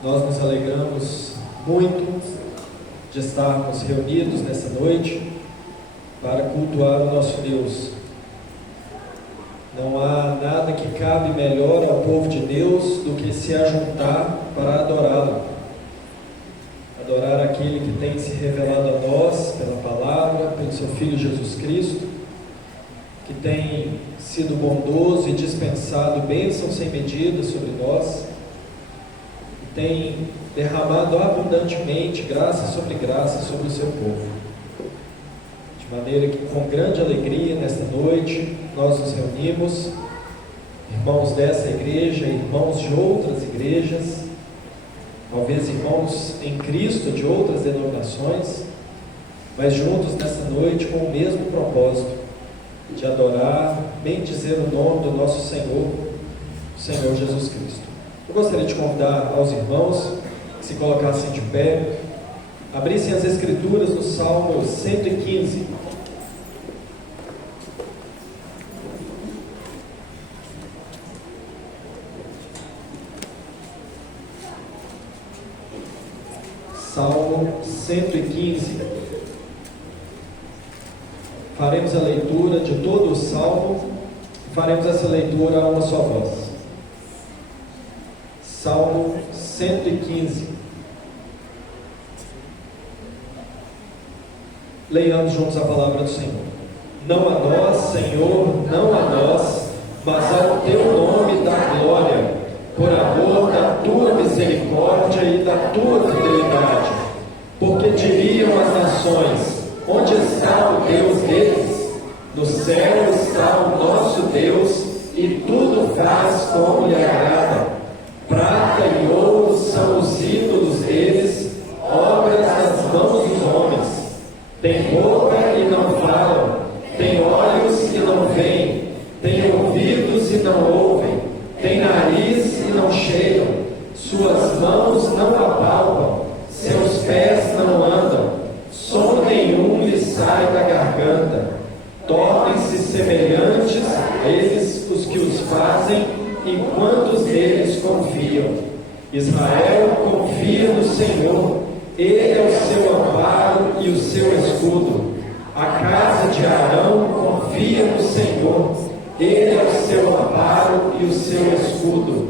Nós nos alegramos muito de estarmos reunidos nessa noite para cultuar o nosso Deus. Não há nada que cabe melhor ao povo de Deus do que se ajuntar para adorá-lo. Adorar aquele que tem se revelado a nós pela palavra, pelo seu Filho Jesus Cristo, que tem sido bondoso e dispensado bênçãos sem medida sobre nós, que tem derramado abundantemente graça sobre o seu povo. De maneira que, com grande alegria, nesta noite, nós nos reunimos, irmãos dessa igreja, irmãos de outras igrejas, talvez irmãos em Cristo de outras denominações, mas juntos nessa noite com o mesmo propósito, de adorar, bendizer o nome do nosso Senhor, o Senhor Jesus Cristo. Eu gostaria de convidar aos irmãos que se colocassem de pé, abrissem as Escrituras no Salmo 115. Salmo 115. Faremos a leitura de todo o Salmo e faremos essa leitura a uma só voz. Salmo 115. Leiamos juntos a palavra do Senhor. Não a nós, Senhor, não a nós, mas ao teu nome dá glória, por amor da tua misericórdia e da tua fidelidade. Porque diriam as nações: onde está o Deus deles? No céu está o nosso Deus, e tudo faz como lhe agrada. Prata e ouro são os ídolos deles, obras das mãos dos homens. Tem boca e não falam, tem olhos e não veem, tem ouvidos e não ouvem, tem nariz e não cheiram, suas mãos não apalpam, seus pés não andam, som nenhum lhe sai da garganta. Tornem-se semelhantes a eles os que os fazem, e quantos deles confiam. Israel confia no Senhor, Ele é o seu amparo e o seu escudo. A casa de Arão confia no Senhor, Ele é o seu amparo e o seu escudo.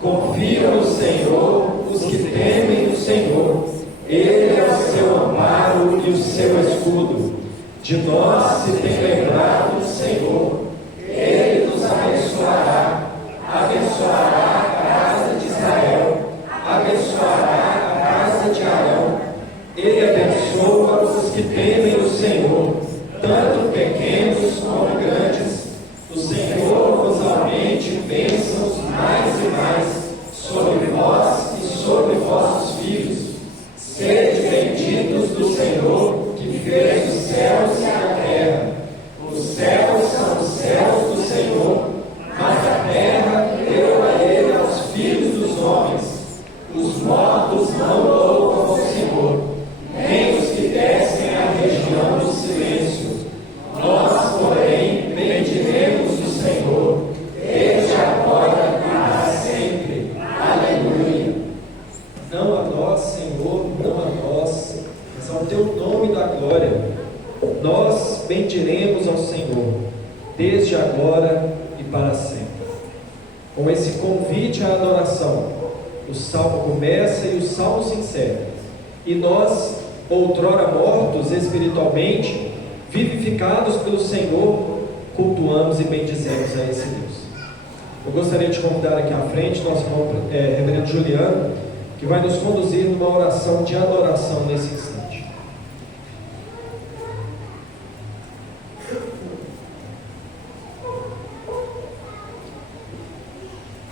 Confiam no Senhor os que temem o Senhor, Ele é o seu amparo e o seu escudo. De nós se tem lembrado o Senhor, Ele nos abençoará. Abençoará a casa de Israel, abençoará a casa de Arão. Ele abençoa os que temem o Senhor, tanto pequenos como grandes. O Senhor vos aumente bênçãos mais e mais sobre vós e sobre vossos filhos. Sede benditos do Senhor, que fez os céus e a terra. Os céus são os céus do Senhor, mas a terra deu a ele aos filhos dos homens. Os mortos não louvam ao Senhor, nem os que descem à região do silêncio. Nós, porém, bendiremos o Senhor, desde agora e para sempre. Aleluia. Não a nós, Senhor, não a nós, mas ao teu nome da glória. Nós bendiremos ao Senhor, desde agora e para sempre. Com esse convite à adoração, o salmo começa e o salmo se encerra. E nós, outrora mortos espiritualmente, vivificados pelo Senhor, cultuamos e bendizemos a esse Deus. Eu gostaria de convidar aqui à frente nosso irmão reverendo Juliano, que vai nos conduzir numa oração de adoração nesse instante.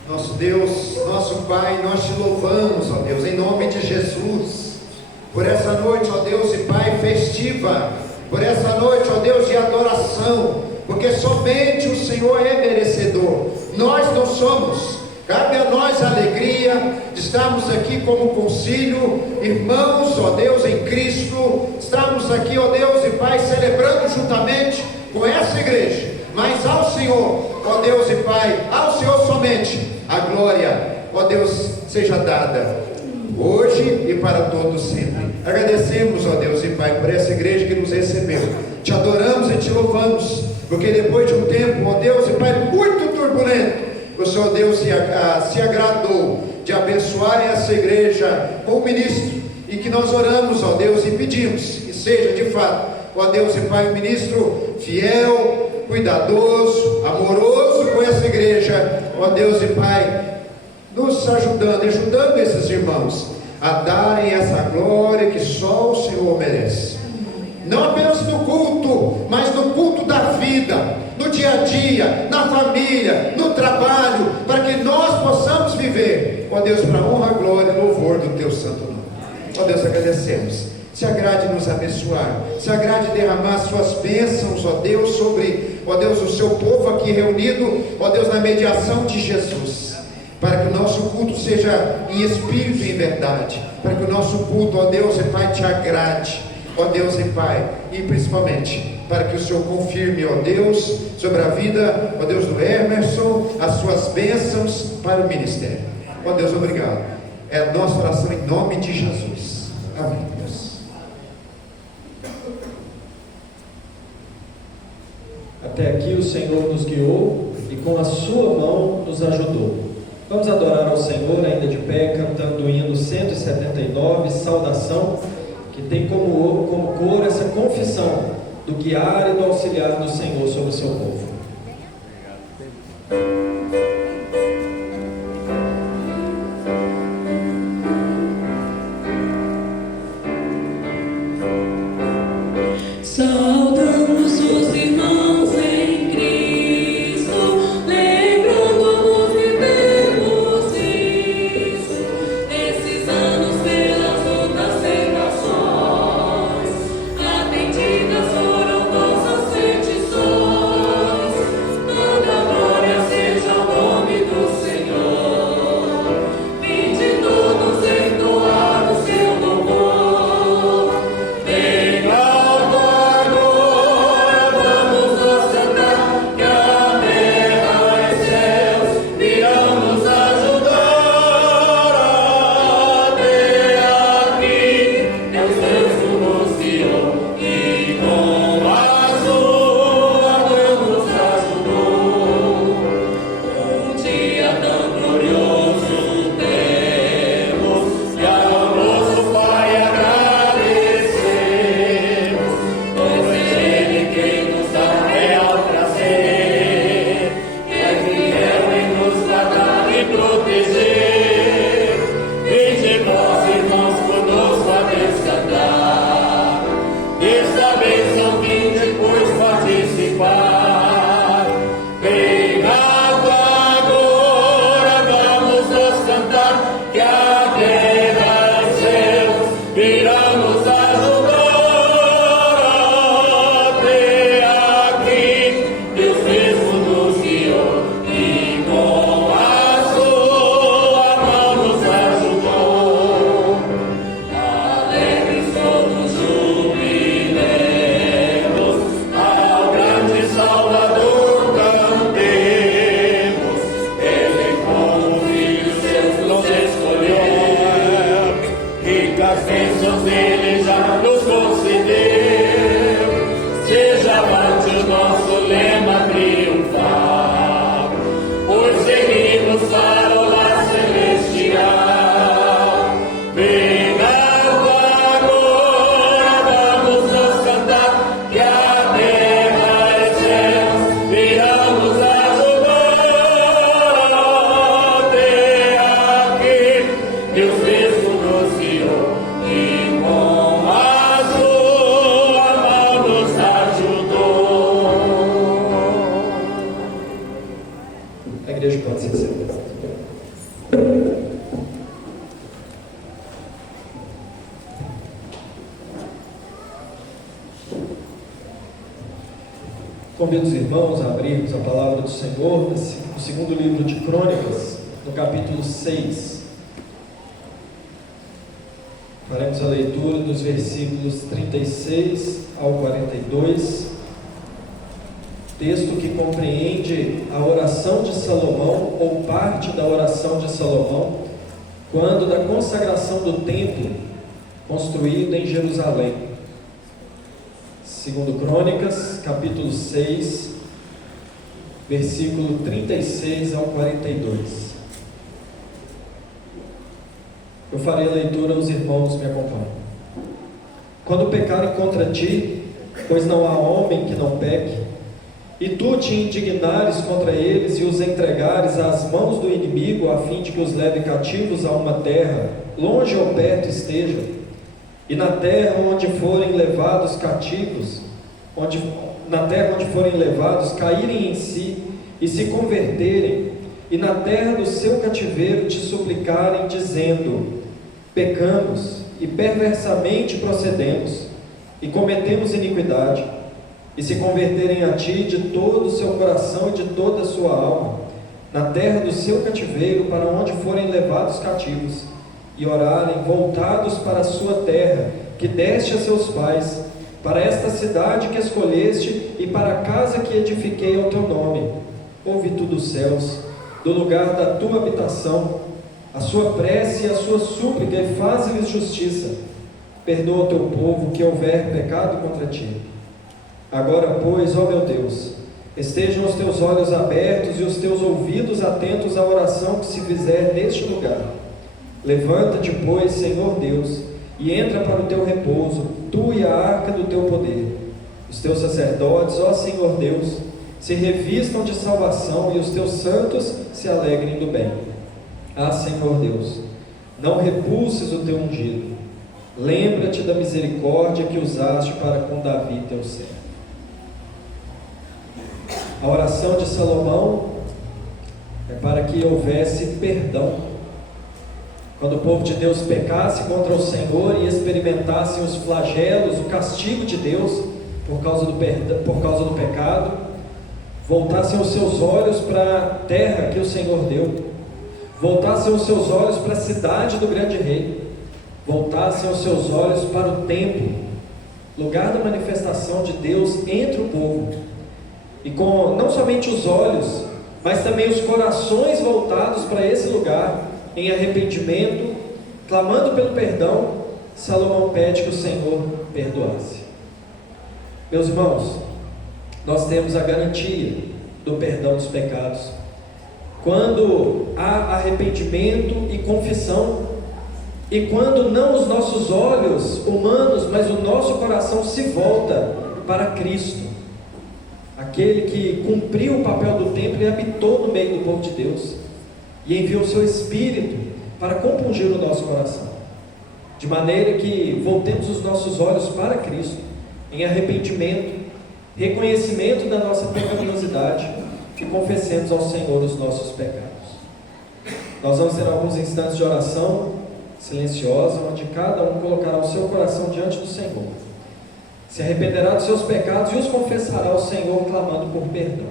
Nosso Deus, nosso Pai, nós te louvamos, ó Deus, em nome de Jesus, por essa noite, ó Deus e Pai, festiva, por essa noite, ó Deus, de adoração, porque somente o Senhor é merecedor, nós não somos. Cabe a nós a alegria de estarmos aqui como concílio, irmãos, ó Deus, em Cristo, estamos aqui, ó Deus e Pai, celebrando juntamente com essa igreja, mas ao Senhor, ó Deus e Pai, ao Senhor somente, a glória, ó Deus, seja dada. hoje e para todos sempre. Agradecemos, ó Deus e Pai, por essa igreja que nos recebeu. Te adoramos e te louvamos, porque depois de um tempo, ó Deus e Pai, muito turbulento, o Senhor Deus se agradou de abençoar essa igreja com o ministro, e que nós oramos, ó Deus, e pedimos que seja de fato, ó Deus e Pai, um ministro fiel, cuidadoso, amoroso com essa igreja, ó Deus e Pai, nos ajudando esses irmãos a darem essa glória que só o Senhor merece, não apenas no culto, mas no culto da vida, no dia a dia, na família, no trabalho, para que nós possamos viver, ó Deus, para a honra, glória e louvor do Teu santo nome. Ó Deus, agradecemos. Se agrade nos abençoar, se agrade derramar suas bênçãos, ó Deus, sobre, ó Deus, o seu povo aqui reunido, ó Deus, na mediação de Jesus, para que o nosso culto seja em espírito e em verdade, para que o nosso culto, ó Deus e Pai, te agrade, ó Deus e Pai, e principalmente para que o Senhor confirme, ó Deus, sobre a vida, ó Deus, do Emerson, as suas bênçãos para o ministério. Ó Deus, obrigado. É a nossa oração em nome de Jesus. Amém, Deus. Até aqui o Senhor nos guiou e com a sua mão nos ajudou. Vamos adorar ao Senhor ainda de pé, cantando o hino 179, Saudação, que tem como cor essa confissão do guiar e do auxiliar do Senhor sobre o seu povo. Saudamos os irmãos em Cristo, lembrando-nos que temos isso, nesses anos pelas outras tentações, atendidas foram nossas petições, toda glória seja ao nome do Senhor, vinde todos entoar o seu louvor, venha Convido os irmãos a abrirmos a palavra do Senhor no segundo livro de Crônicas, no capítulo 6. Faremos a leitura dos versículos 36 ao 42, texto que compreende a oração de Salomão, ou parte da oração de Salomão, quando da consagração do templo construído em Jerusalém. Segundo Crônicas, capítulo 6, versículo 36 ao 42. Eu farei a leitura, os irmãos me acompanham. Quando pecarem contra ti, pois não há homem que não peque, e tu te indignares contra eles e os entregares às mãos do inimigo, a fim de que os leve cativos a uma terra, longe ou perto esteja, e na terra onde forem levados cativos, caírem em si e se converterem, e na terra do seu cativeiro te suplicarem, dizendo: pecamos e perversamente procedemos, e cometemos iniquidade, e se converterem a ti de todo o seu coração e de toda a sua alma, na terra do seu cativeiro, para onde forem levados cativos, e orarem voltados para a sua terra, que deste a seus pais, para esta cidade que escolheste, e para a casa que edifiquei ao teu nome, ouve tu dos céus, do lugar da tua habitação, a sua prece e a sua súplica, e faze-lhes justiça. Perdoa o teu povo que houver pecado contra ti. Agora, pois, ó meu Deus, estejam os teus olhos abertos e os teus ouvidos atentos à oração que se fizer neste lugar. Levanta-te, pois, Senhor Deus, e entra para o teu repouso, tu e a arca do teu poder. Os teus sacerdotes, ó Senhor Deus, se revistam de salvação, e os teus santos se alegrem do bem. Ah, Senhor Deus, não repulses o teu ungido. Lembra-te da misericórdia que usaste para com Davi teu servo. A oração de Salomão é para que houvesse perdão. Quando o povo de Deus pecasse contra o Senhor e experimentassem os flagelos, o castigo de Deus por causa do pecado, voltassem os seus olhos para a terra que o Senhor deu, voltassem os seus olhos para a cidade do grande rei, voltassem os seus olhos para o templo, lugar da manifestação de Deus entre o povo, e com não somente os olhos, mas também os corações voltados para esse lugar, em arrependimento, clamando pelo perdão, Salomão pede que o Senhor perdoasse. Meus irmãos, nós temos a garantia do perdão dos pecados quando há arrependimento e confissão, e quando não os nossos olhos humanos, mas o nosso coração se volta para Cristo, aquele que cumpriu o papel do templo e habitou no meio do povo de Deus, e enviou o seu Espírito para compungir o nosso coração, de maneira que voltemos os nossos olhos para Cristo, em arrependimento, reconhecimento da nossa pecaminosidade, e confessemos ao Senhor os nossos pecados. Nós vamos ter alguns instantes de oração silenciosa, onde cada um colocará o seu coração diante do Senhor, se arrependerá dos seus pecados e os confessará ao Senhor, clamando por perdão.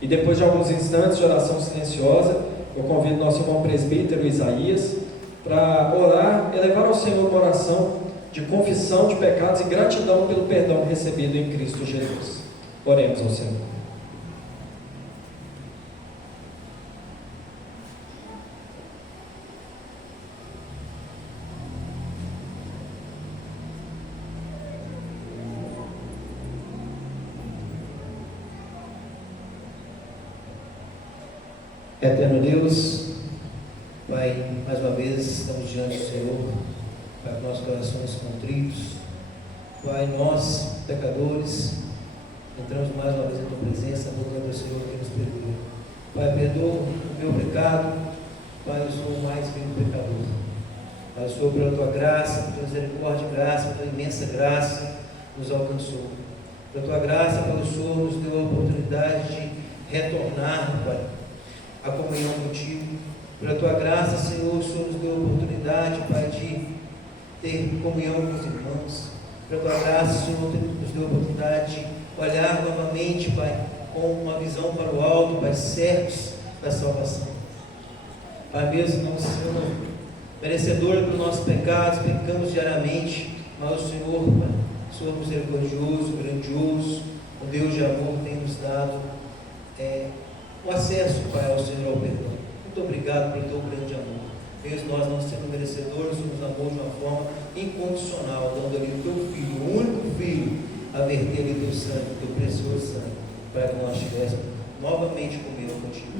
E depois de alguns instantes de oração silenciosa, eu convido nosso irmão presbítero Isaías para orar, elevar ao Senhor uma oração de confissão de pecados e gratidão pelo perdão recebido em Cristo Jesus. Oremos ao Senhor. Eterno Deus, Pai, mais uma vez estamos diante do Senhor, Pai, com nossos corações contritos. Pai, nós, pecadores, entramos mais uma vez em Tua presença, rogando ao Senhor que nos perdoe. Pai, perdoa o meu pecado, Pai, eu sou o mais vivo pecador. Pai, o Senhor, pela Tua graça, pela Tua misericórdia e graça, pela imensa graça, nos alcançou. Pela Tua graça, pelo Senhor, nos deu a oportunidade de retornar, Pai, a comunhão contigo. Pela Tua graça, Senhor, o Senhor nos deu a oportunidade, Pai, de ter comunhão com os irmãos. Pela Tua graça, Senhor, nos deu a oportunidade de olhar novamente, Pai, com uma visão para o alto, Pai, certos da salvação. Pai, mesmo não, Senhor, merecedor dos nossos pecados, pecamos diariamente, mas o Senhor, Pai, Senhor misericordioso, grandioso, o Deus de amor, tem nos dado o acesso, Pai, ao Senhor, ao perdão. Muito obrigado pelo Teu grande amor. mesmo nós não sendo merecedores, nos amou de uma forma incondicional, dando ali o teu filho, o único filho, a verter ali teu sangue, teu precioso sangue, para que nós estivéssemos novamente comigo contigo.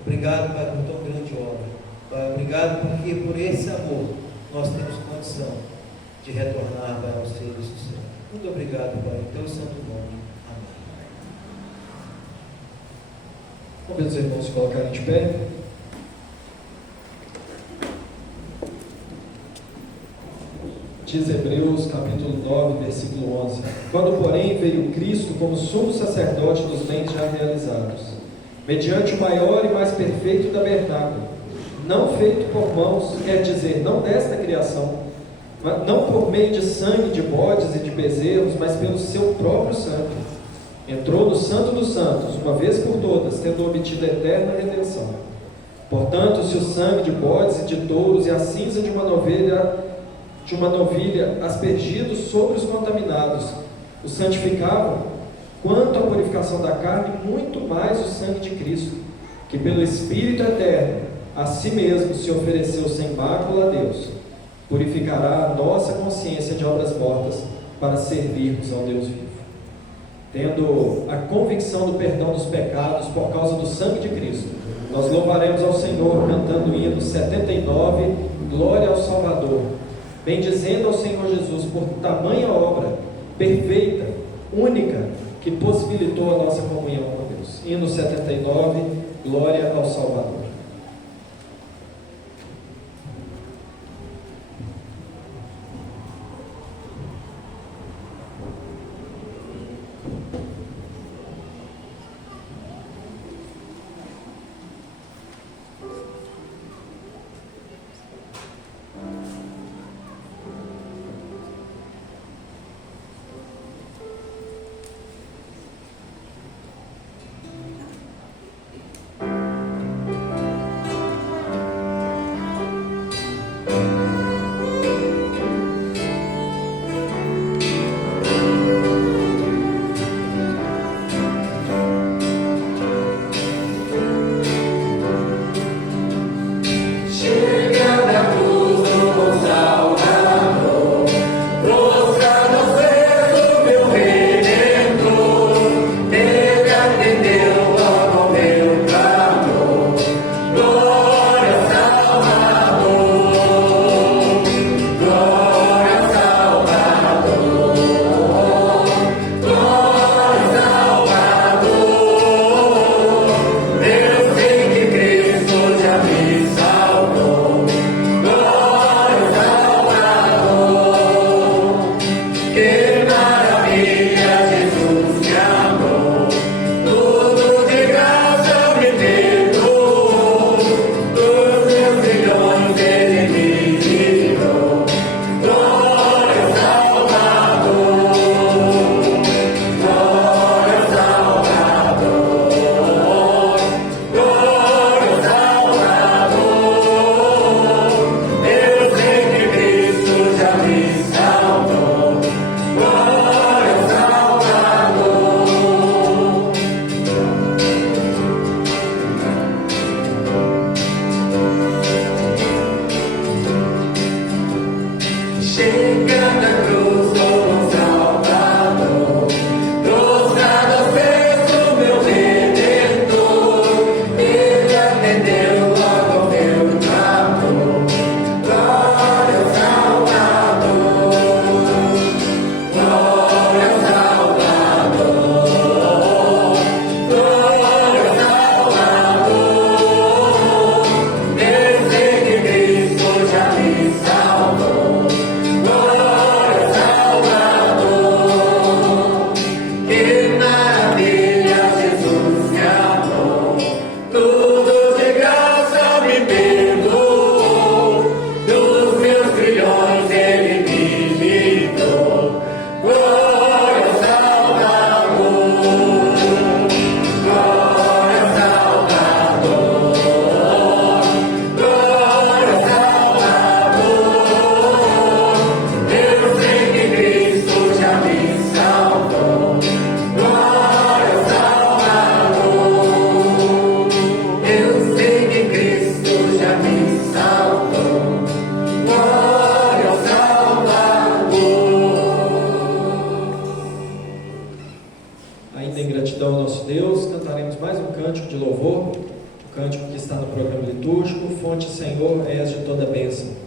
Obrigado, Pai, por tão grande obra. Pai, obrigado porque por esse amor nós temos condição de retornar, Pai, aos serviços do Senhor. Muito obrigado, Pai, em teu santo nome. Amém. Convido os irmãos se colocarem de pé. Diz Hebreus capítulo 9, versículo 11: Quando, porém, veio Cristo como sumo sacerdote dos bens já realizados, mediante o maior e mais perfeito tabernáculo, não feito por mãos, quer dizer, não desta criação, não por meio de sangue de bodes e de bezerros, mas pelo seu próprio sangue, entrou no Santo dos Santos, uma vez por todas, tendo obtido a eterna redenção. Portanto, se o sangue de bodes e de touros e a cinza de uma novilha aspergidos sobre os contaminados os santificavam, quanto à purificação da carne, muito mais o sangue de Cristo, que pelo Espírito eterno a si mesmo se ofereceu sem mácula a Deus, purificará a nossa consciência de obras mortas para servirmos ao Deus vivo. Tendo a convicção do perdão dos pecados por causa do sangue de Cristo, nós louvaremos ao Senhor cantando o hino 79, Glória ao Salvador, bendizendo ao Senhor Jesus por tamanha obra perfeita, única, que possibilitou a nossa comunhão com Deus. Hino 79, Glória ao Salvador. cantaremos mais um cântico de louvor, o cântico que está no programa litúrgico, Fonte Senhor, és de toda bênção.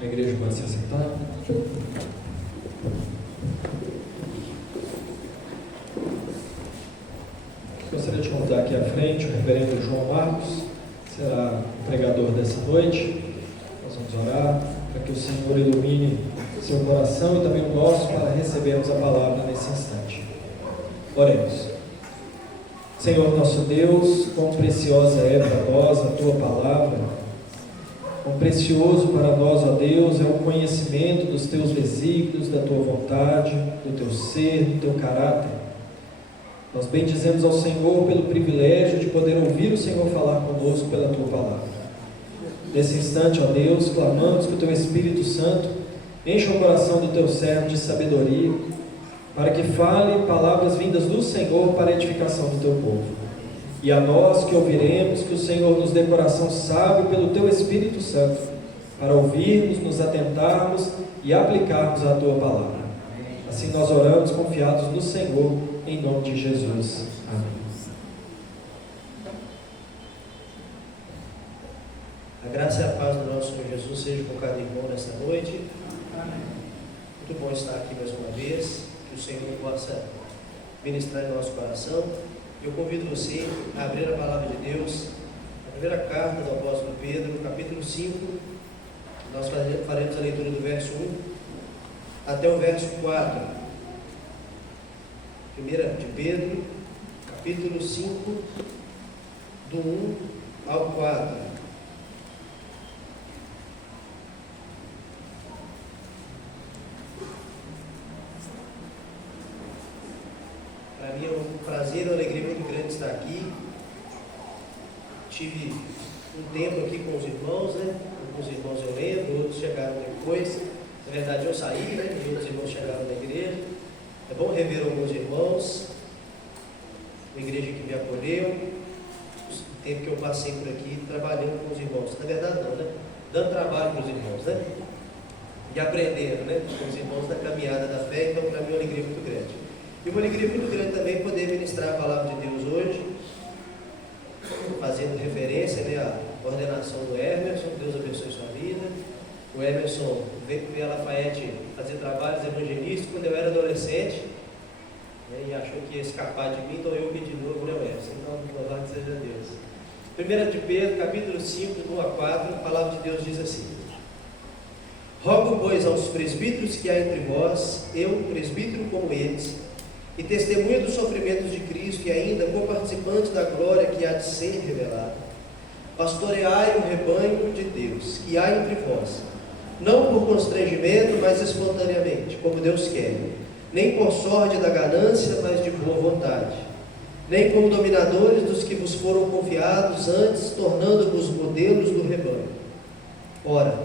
A igreja pode se assentar. Gostaria de convidar aqui à frente o reverendo João Marcos, será o pregador dessa noite. Nós vamos orar para que o Senhor ilumine seu coração e também o nosso para recebermos a palavra nesse instante. Oremos. Senhor nosso Deus, quão preciosa é para nós a Tua palavra. Quão precioso para nós, ó Deus, é o conhecimento dos Teus desígnios, da Tua vontade, do Teu ser, do Teu caráter. Nós bendizemos ao Senhor pelo privilégio de poder ouvir o Senhor falar conosco pela Tua palavra. Nesse instante, ó Deus, clamamos que o Teu Espírito Santo encha o coração do Teu servo de sabedoria, para que fale palavras vindas do Senhor para a edificação do Teu povo. E a nós que ouviremos, que o Senhor nos dê coração sábio pelo Teu Espírito Santo, para ouvirmos, nos atentarmos e aplicarmos a Tua palavra. Assim nós oramos confiados no Senhor, em nome de Jesus. Amém. A graça e a paz do nosso Senhor Jesus seja com cada irmão nesta noite. Muito bom estar aqui mais uma vez, que o Senhor possa ministrar em nosso coração. Eu convido você a abrir a palavra de Deus, a primeira carta do apóstolo Pedro, no capítulo 5. Nós faremos a leitura do verso 1 até o verso 4. 1 de Pedro, capítulo 5, do 1 ao 4. Para mim é um prazer e uma alegria muito grande estar aqui. Tive um tempo aqui com os irmãos, né? Alguns irmãos eu lembro, outros chegaram depois. Na verdade eu saí, né? E outros irmãos chegaram na igreja. É bom rever alguns irmãos, uma igreja que me acolheu, o tempo que eu passei por aqui trabalhando com os irmãos. Na verdade não, né? Dando trabalho para os irmãos, né? E aprendendo, né? Com os irmãos da caminhada da fé. Então para mim é uma alegria muito grande. E uma alegria muito grande também poder ministrar a palavra de Deus hoje, fazendo referência, né, à ordenação do Emerson. Deus abençoe sua vida. O Emerson veio com a Lafayette fazer trabalhos evangelísticos quando eu era adolescente, né, e achou que ia escapar de mim, então eu pedi de novo, né, Emerson? Então, louvado seja Deus. 1 de Pedro, capítulo 5, do 1 a 4, a palavra de Deus diz assim: Rogo, pois, aos presbíteros que há entre vós, eu, presbítero como eles, e testemunha dos sofrimentos de Cristo e ainda co-participante da glória que há de ser revelada, pastoreai o rebanho de Deus que há entre vós, não por constrangimento, mas espontaneamente, como Deus quer, nem por sorte da ganância, mas de boa vontade, nem como dominadores dos que vos foram confiados, antes tornando-vos modelos do rebanho. Ora,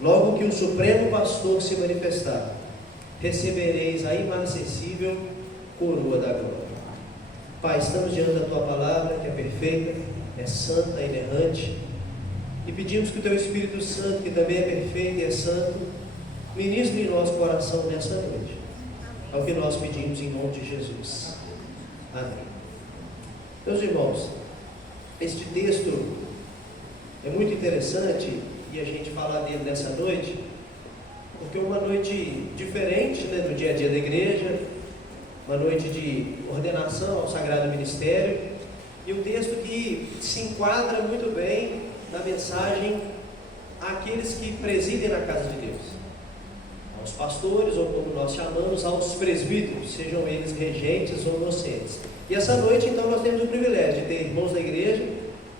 logo que o Supremo Pastor se manifestar, recebereis a inacessível coroa da glória. Pai, estamos diante da Tua palavra, que é perfeita, é santa, é inerrante, e pedimos que o Teu Espírito Santo, que também é perfeito e é santo, ministre em nosso coração nessa noite. É o que nós pedimos em nome de Jesus. Amém. Meus irmãos, este texto é muito interessante e a gente falar dele nessa noite, porque é uma noite diferente, né, do dia a dia da igreja, uma noite de ordenação ao Sagrado Ministério, e um texto que se enquadra muito bem na mensagem àqueles que presidem na casa de Deus, aos pastores, ou como nós chamamos, aos presbíteros, sejam eles regentes ou docentes. E essa noite, então, nós temos o privilégio de ter irmãos da igreja,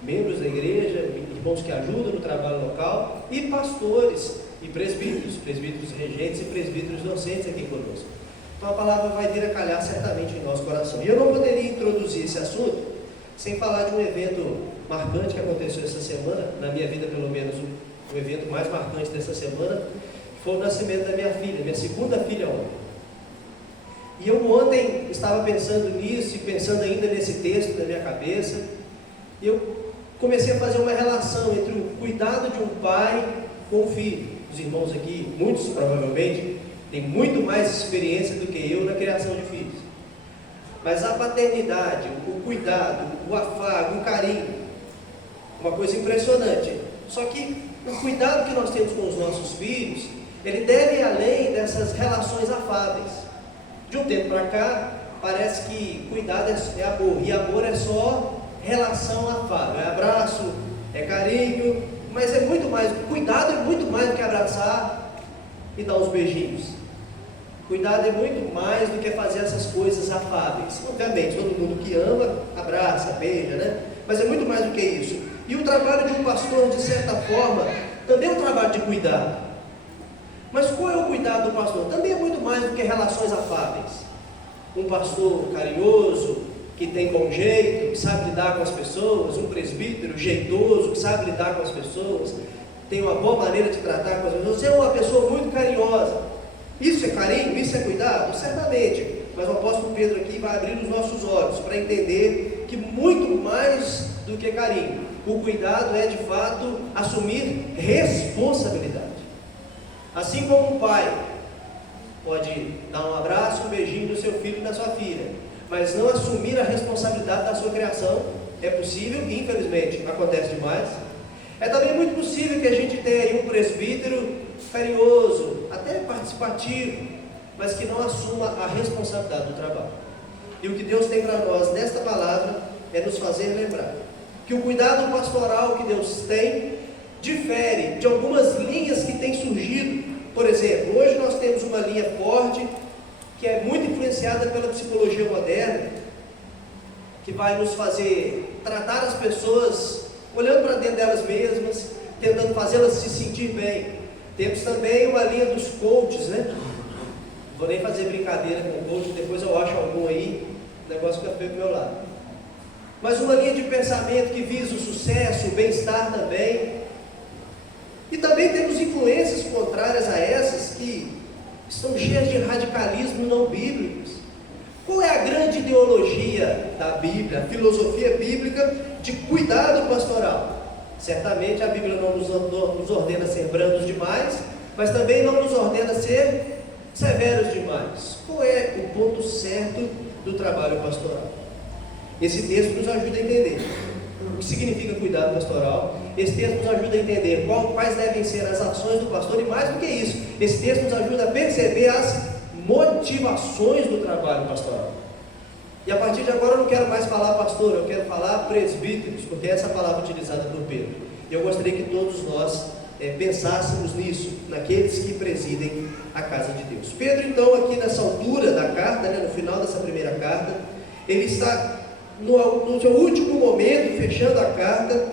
membros da igreja, irmãos que ajudam no trabalho local, e pastores e presbíteros regentes e presbíteros docentes aqui conosco. Então a palavra vai vir a calhar certamente em nosso coração. E eu não poderia introduzir esse assunto sem falar de um evento marcante que aconteceu essa semana, na minha vida pelo menos o evento mais marcante dessa semana, que foi o nascimento da minha filha, minha segunda filha ontem. E eu ontem estava pensando nisso e pensando ainda nesse texto na minha cabeça, e eu comecei a fazer uma relação entre o cuidado de um pai com o filho. Os irmãos aqui, muitos provavelmente, têm muito mais experiência do que eu na criação de filhos. Mas a paternidade, o cuidado, o afago, o carinho, uma coisa impressionante. Só que o cuidado que nós temos com os nossos filhos, ele deve ir além dessas relações afáveis. De um tempo para cá, parece que cuidado é amor, e amor é só relação afável, é abraço, é carinho, mas é muito mais, cuidado é muito mais do que abraçar e dar uns beijinhos. Cuidado é muito mais do que fazer essas coisas afáveis. Obviamente, todo mundo que ama, abraça, beija, né? Mas é muito mais do que isso. E o trabalho de um pastor, de certa forma, também é um trabalho de cuidado. Mas qual é o cuidado do pastor? Também é muito mais do que relações afáveis. Um pastor carinhoso, que tem bom jeito, que sabe lidar com as pessoas, um presbítero jeitoso, que sabe lidar com as pessoas, tem uma boa maneira de tratar com as pessoas. Você é uma pessoa muito carinhosa. Isso é carinho? Isso é cuidado? Certamente. Mas o apóstolo Pedro aqui vai abrir os nossos olhos para entender que muito mais do que carinho, o cuidado é de fato assumir responsabilidade. Assim como um pai pode dar um abraço, um beijinho no seu filho e na sua filha, mas não assumir a responsabilidade da sua criação, é possível e infelizmente acontece demais. É também muito possível que a gente tenha aí um presbítero carinhoso, até participativo, mas que não assuma a responsabilidade do trabalho. E o que Deus tem para nós nesta palavra é nos fazer lembrar que o cuidado pastoral que Deus tem difere de algumas linhas que têm surgido. Por exemplo, hoje nós temos uma linha forte que é muito influenciada influenciada pela psicologia moderna, que vai nos fazer tratar as pessoas olhando para dentro delas mesmas, tentando fazê-las se sentir bem. Temos também uma linha dos coaches, né? Não vou nem fazer brincadeira com o coach, depois eu acho algum aí, o negócio fica feio pro meu lado. Mas uma linha de pensamento que visa o sucesso, o bem-estar também. E também temos influências contrárias a essas que estão cheias de radicalismo não bíblicos. Qual é a grande ideologia da Bíblia, a filosofia bíblica de cuidado pastoral? Certamente a Bíblia não nos ordena ser brandos demais, mas também não nos ordena ser severos demais. Qual é o ponto certo do trabalho pastoral? Esse texto nos ajuda a entender o que significa cuidado pastoral. Esse texto nos ajuda a entender quais devem ser as ações do pastor, e mais do que isso, esse texto nos ajuda a perceber as motivações do trabalho pastoral. E a partir de agora eu não quero mais falar pastor, eu quero falar presbíteros, porque essa é a palavra utilizada por Pedro. E eu gostaria que todos nós pensássemos nisso, naqueles que presidem a casa de Deus. Pedro, então, aqui nessa altura da carta, no final dessa primeira carta, ele está no seu último momento, fechando a carta,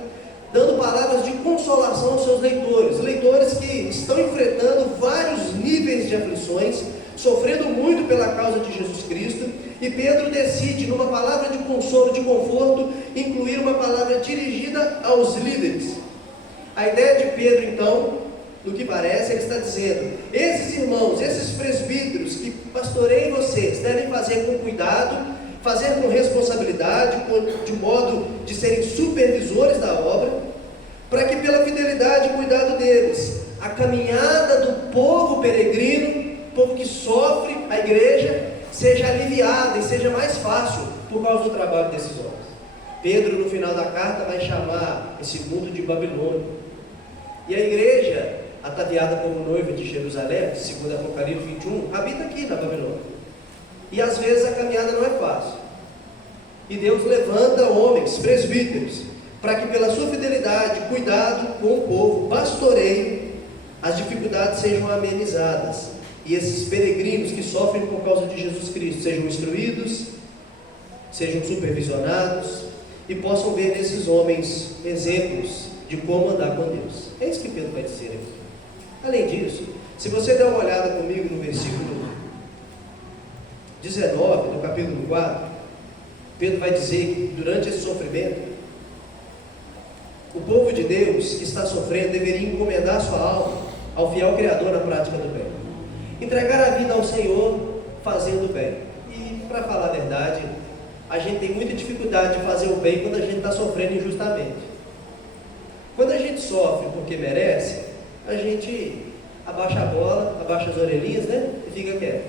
dando palavras de consolação aos seus leitores que estão enfrentando vários níveis de aflições, sofrendo muito pela causa de Jesus Cristo, e Pedro decide, numa palavra de consolo, de conforto, incluir uma palavra dirigida aos líderes. A ideia de Pedro, então, do que parece, ele está dizendo: esses irmãos, esses presbíteros que pastoreiem vocês, devem fazer com cuidado, fazer com responsabilidade, de modo de serem supervisores da obra, para que pela fidelidade e cuidado deles, a caminhada do povo peregrino, povo que sofre a igreja, seja aliviada e seja mais fácil por causa do trabalho desses homens. Pedro, no final da carta, vai chamar esse mundo de Babilônia. E a igreja, ataviada como noiva de Jerusalém, segundo Apocalipse 21, habita aqui na Babilônia. E às vezes a caminhada não é fácil. E Deus levanta homens, presbíteros, para que pela sua fidelidade, cuidado com o povo, pastoreio, as dificuldades sejam amenizadas. E esses peregrinos que sofrem por causa de Jesus Cristo sejam instruídos, sejam supervisionados e possam ver nesses homens exemplos de como andar com Deus. É isso que Pedro vai dizer aqui. Além disso, se você der uma olhada comigo no versículo 19 do capítulo 4, Pedro vai dizer que durante esse sofrimento, o povo de Deus que está sofrendo deveria encomendar sua alma ao fiel Criador na prática do bem. Entregar a vida ao Senhor fazendo o bem. E, para falar a verdade, a gente tem muita dificuldade de fazer o bem quando a gente está sofrendo injustamente. Quando a gente sofre porque merece, a gente abaixa a bola, abaixa as orelhinhas, né? E fica quieto.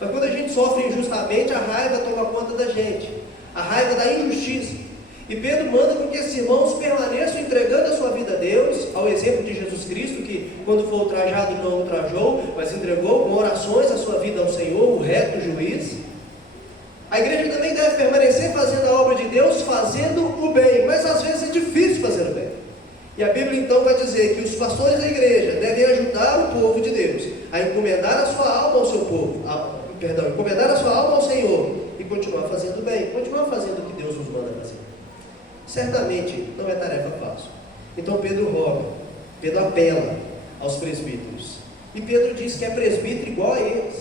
Mas quando a gente sofre injustamente, a raiva toma conta da gente. A raiva da injustiça. E Pedro manda com que esses irmãos permaneçam entregando a sua vida a Deus, ao exemplo de Jesus Cristo, que quando foi ultrajado não ultrajou, mas entregou com orações a sua vida ao Senhor, o reto juiz. A igreja também deve permanecer fazendo a obra de Deus, fazendo o bem, mas às vezes é difícil fazer o bem. E a Bíblia então vai dizer que os pastores da igreja devem ajudar o povo de Deus a encomendar a sua alma ao seu povo, encomendar a sua alma ao Senhor e continuar fazendo o bem, continuar fazendo o que Deus nos manda fazer. Certamente não é tarefa fácil. Então Pedro roga, Pedro apela aos presbíteros. E Pedro diz que é presbítero igual a eles.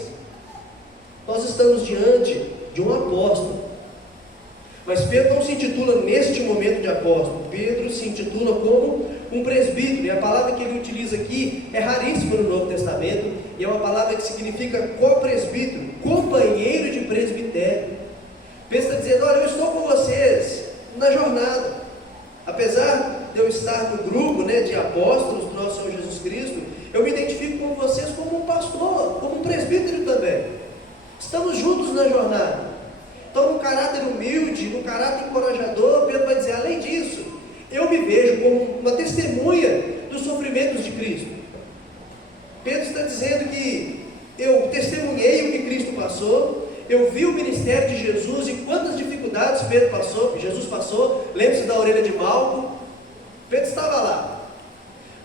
Nós estamos diante de um apóstolo. Mas Pedro não se intitula neste momento de apóstolo. Pedro se intitula como um presbítero. E a palavra que ele utiliza aqui é raríssima no Novo Testamento. E é uma palavra que significa co-presbítero, companheiro de presbitério. Pedro está dizendo: olha, eu estou com vocês na jornada. Apesar de eu estar no grupo de apóstolos do nosso Senhor Jesus Cristo, eu me identifico com vocês como um pastor, como um presbítero também. Estamos juntos na jornada. Então, num caráter humilde, num caráter encorajador, Pedro vai dizer: além disso, eu me vejo como uma testemunha dos sofrimentos de Cristo. Pedro está dizendo que eu testemunhei o que Cristo passou, eu vi o ministério de Jesus e quantas dificuldades Jesus passou. Lembre-se da orelha de Malco. Pedro estava lá.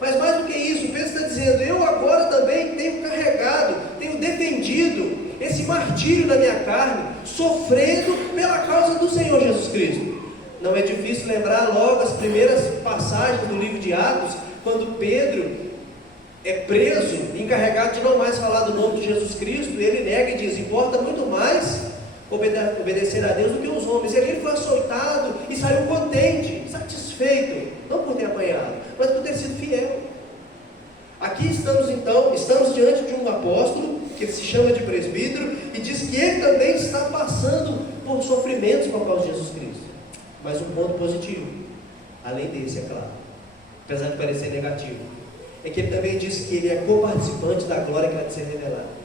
Mas mais do que isso, Pedro está dizendo: eu agora também tenho carregado, tenho defendido esse martírio da minha carne, sofrendo pela causa do Senhor Jesus Cristo. Não é difícil lembrar logo as primeiras passagens do livro de Atos, quando Pedro é preso, encarregado de não mais falar do nome de Jesus Cristo. Ele nega e diz: importa muito mais obedecer a Deus do que os homens. E ali ele foi açoitado e saiu contente, satisfeito, não por ter apanhado, mas por ter sido fiel. Aqui estamos diante de um apóstolo, que ele se chama de presbítero, e diz que ele também está passando por sofrimentos por causa de Jesus Cristo. Mas um ponto positivo, além desse, é claro, apesar de parecer negativo, é que ele também diz que ele é coparticipante da glória que há de ser revelada.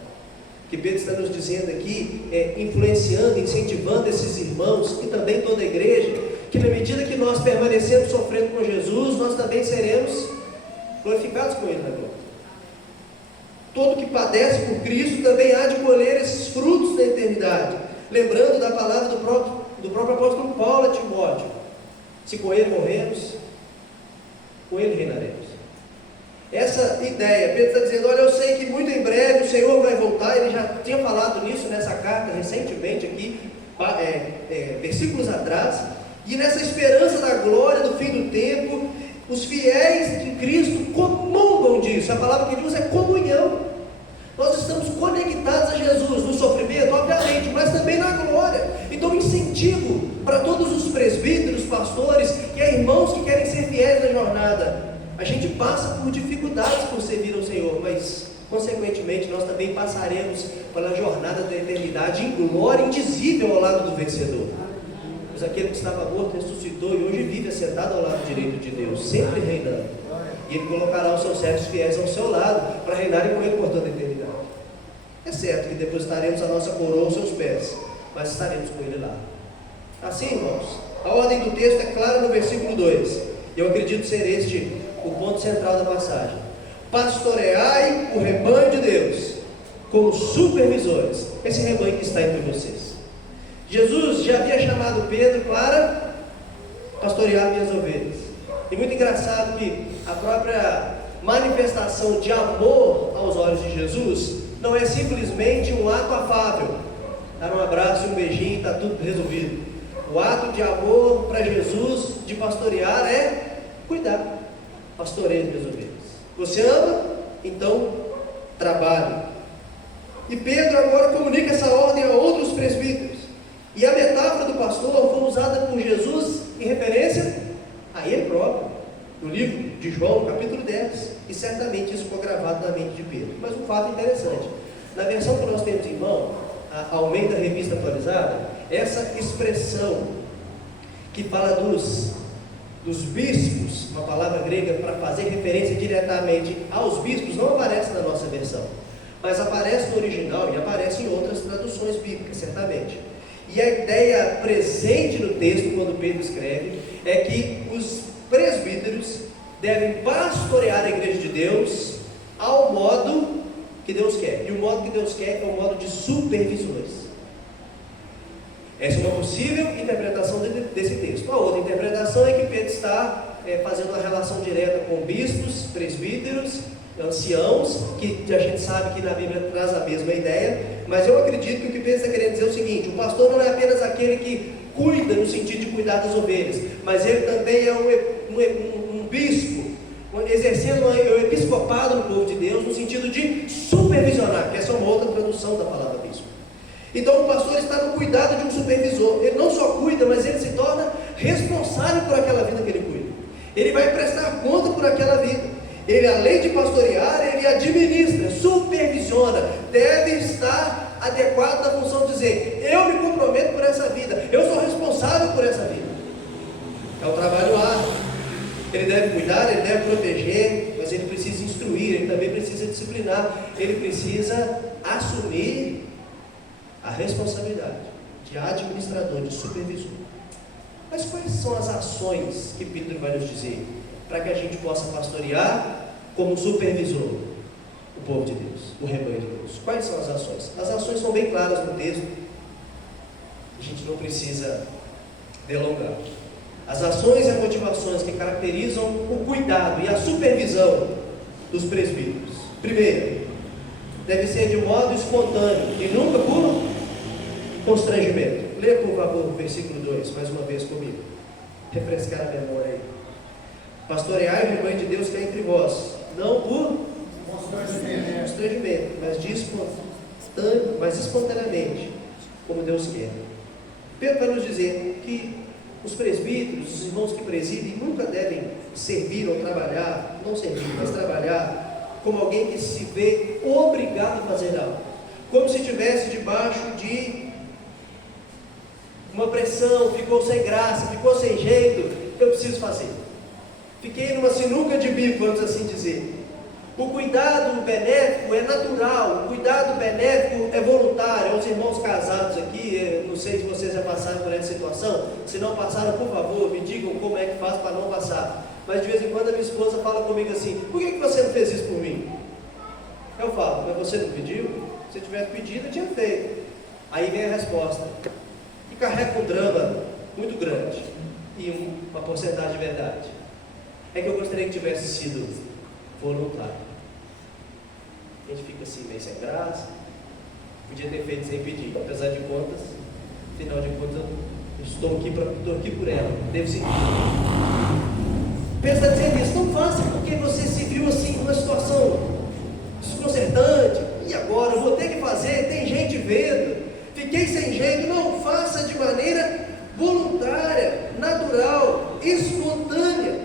Que Pedro está nos dizendo aqui, influenciando, incentivando esses irmãos e também toda a igreja, que na medida que nós permanecemos sofrendo com Jesus, nós também seremos glorificados com Ele na glória. Todo que padece por Cristo também há de colher esses frutos da eternidade. Lembrando da palavra do próprio apóstolo Paulo a Timóteo: se com Ele morremos, com Ele reinaremos. Essa ideia, Pedro está dizendo: olha, eu sei que muito em breve o Senhor vai voltar. Ele já tinha falado nisso nessa carta recentemente aqui, versículos atrás. E nessa esperança da glória do fim do tempo, os fiéis de Cristo comungam disso. A palavra que ele usa é comunhão. Nós estamos conectados a Jesus no sofrimento, obviamente, mas também na glória. Então, incentivo para todos os presbíteros, pastores e irmãos que querem ser fiéis na jornada. A gente passa por dificuldades por servir ao Senhor, mas consequentemente nós também passaremos pela jornada da eternidade em glória indizível ao lado do vencedor. Pois aquele que estava morto ressuscitou e hoje vive assentado ao lado direito de Deus, sempre reinando. E Ele colocará os seus servos fiéis ao seu lado para reinarem com Ele por toda a eternidade. É certo que depositaremos a nossa coroa aos seus pés, mas estaremos com Ele lá. Assim, irmãos, a ordem do texto é clara no versículo 2. Eu acredito ser este o ponto central da passagem. Pastoreai o rebanho de Deus como supervisores, esse rebanho que está entre vocês. Jesus já havia chamado Pedro para pastorear minhas ovelhas. E muito engraçado que a própria manifestação de amor aos olhos de Jesus não é simplesmente um ato afável, dar um abraço e um beijinho e está tudo resolvido. O ato de amor para Jesus, de pastorear, é cuidar. Pastoreie as minhas ovelhas. Você ama? Então trabalhe. E Pedro agora comunica essa ordem a outros presbíteros. E a metáfora do pastor foi usada por Jesus em referência a ele próprio, no livro de João, capítulo 10. E certamente isso ficou gravado na mente de Pedro. Mas um fato interessante: na versão que nós temos em mão, a Almeida Revista Atualizada, essa expressão que fala dos bispos, uma palavra grega para fazer referência diretamente aos bispos, não aparece na nossa versão, mas aparece no original e aparece em outras traduções bíblicas, certamente. E a ideia presente no texto, quando Pedro escreve, é que os presbíteros devem pastorear a igreja de Deus ao modo que Deus quer. E o modo que Deus quer é o modo de supervisores. Essa é uma possível interpretação desse texto. A outra interpretação é que Pedro está fazendo uma relação direta com bispos, presbíteros, anciãos, que a gente sabe que na Bíblia traz a mesma ideia, mas eu acredito que o que Pedro está querendo dizer é o seguinte: o pastor não é apenas aquele que cuida no sentido de cuidar das ovelhas, mas ele também é um bispo, exercendo o episcopado no povo de Deus, no sentido de supervisionar, que essa é uma outra tradução da palavra bispo. Então o pastor está no cuidado de um supervisor. Ele não só cuida, mas ele se torna responsável por aquela vida que ele cuida. Ele vai prestar conta por aquela vida. Ele, além de pastorear, ele administra, supervisiona, deve estar adequado na função de dizer: eu me comprometo por essa vida, eu sou responsável por essa vida. É um trabalho árduo. Ele deve cuidar, ele deve proteger, mas ele precisa instruir, ele também precisa disciplinar, ele precisa assumir a responsabilidade de administrador, de supervisor. Mas quais são as ações que Pedro vai nos dizer para que a gente possa pastorear como supervisor o povo de Deus, o rebanho de Deus? Quais são as ações? As ações são bem claras no texto, a gente não precisa delongar. As ações e motivações que caracterizam o cuidado e a supervisão dos presbíteros. Primeiro, deve ser de modo espontâneo e nunca por constrangimento. Leia, por favor, o versículo 2, mais uma vez comigo. Refrescar a memória aí. Pastoreai o rebanho de Deus que é entre vós, não por constrangimento, mas espontaneamente, como Deus quer. Pedro vai nos dizer que os presbíteros, os irmãos que presidem, nunca devem servir ou trabalhar, não servir, mas trabalhar, como alguém que se vê obrigado a fazer algo, como se estivesse debaixo de uma pressão, ficou sem graça, ficou sem jeito, eu preciso fazer. Fiquei numa sinuca de bico, vamos assim dizer. O cuidado benéfico é natural, o cuidado benéfico é voluntário. Os irmãos casados aqui, não sei se vocês já passaram por essa situação, se não passaram, por favor, me digam como é que faz para não passar. Mas de vez em quando a minha esposa fala comigo assim: por que você não fez isso por mim? Eu falo: mas você não pediu? Se eu tivesse pedido, eu tinha feito. Aí vem a resposta, e carrega um drama muito grande e uma porcentagem de verdade. É que eu gostaria que tivesse sido voluntário. A gente fica assim, meio sem graça. Podia ter feito sem pedir, apesar de contas, afinal de contas, eu estou aqui por ela, devo seguir. Pensa dizer isso, não faça porque você se viu assim numa situação desconcertante, e agora eu vou ter que fazer, tem gente vendo, fiquei sem jeito. Não, faça de maneira voluntária, natural, espontânea.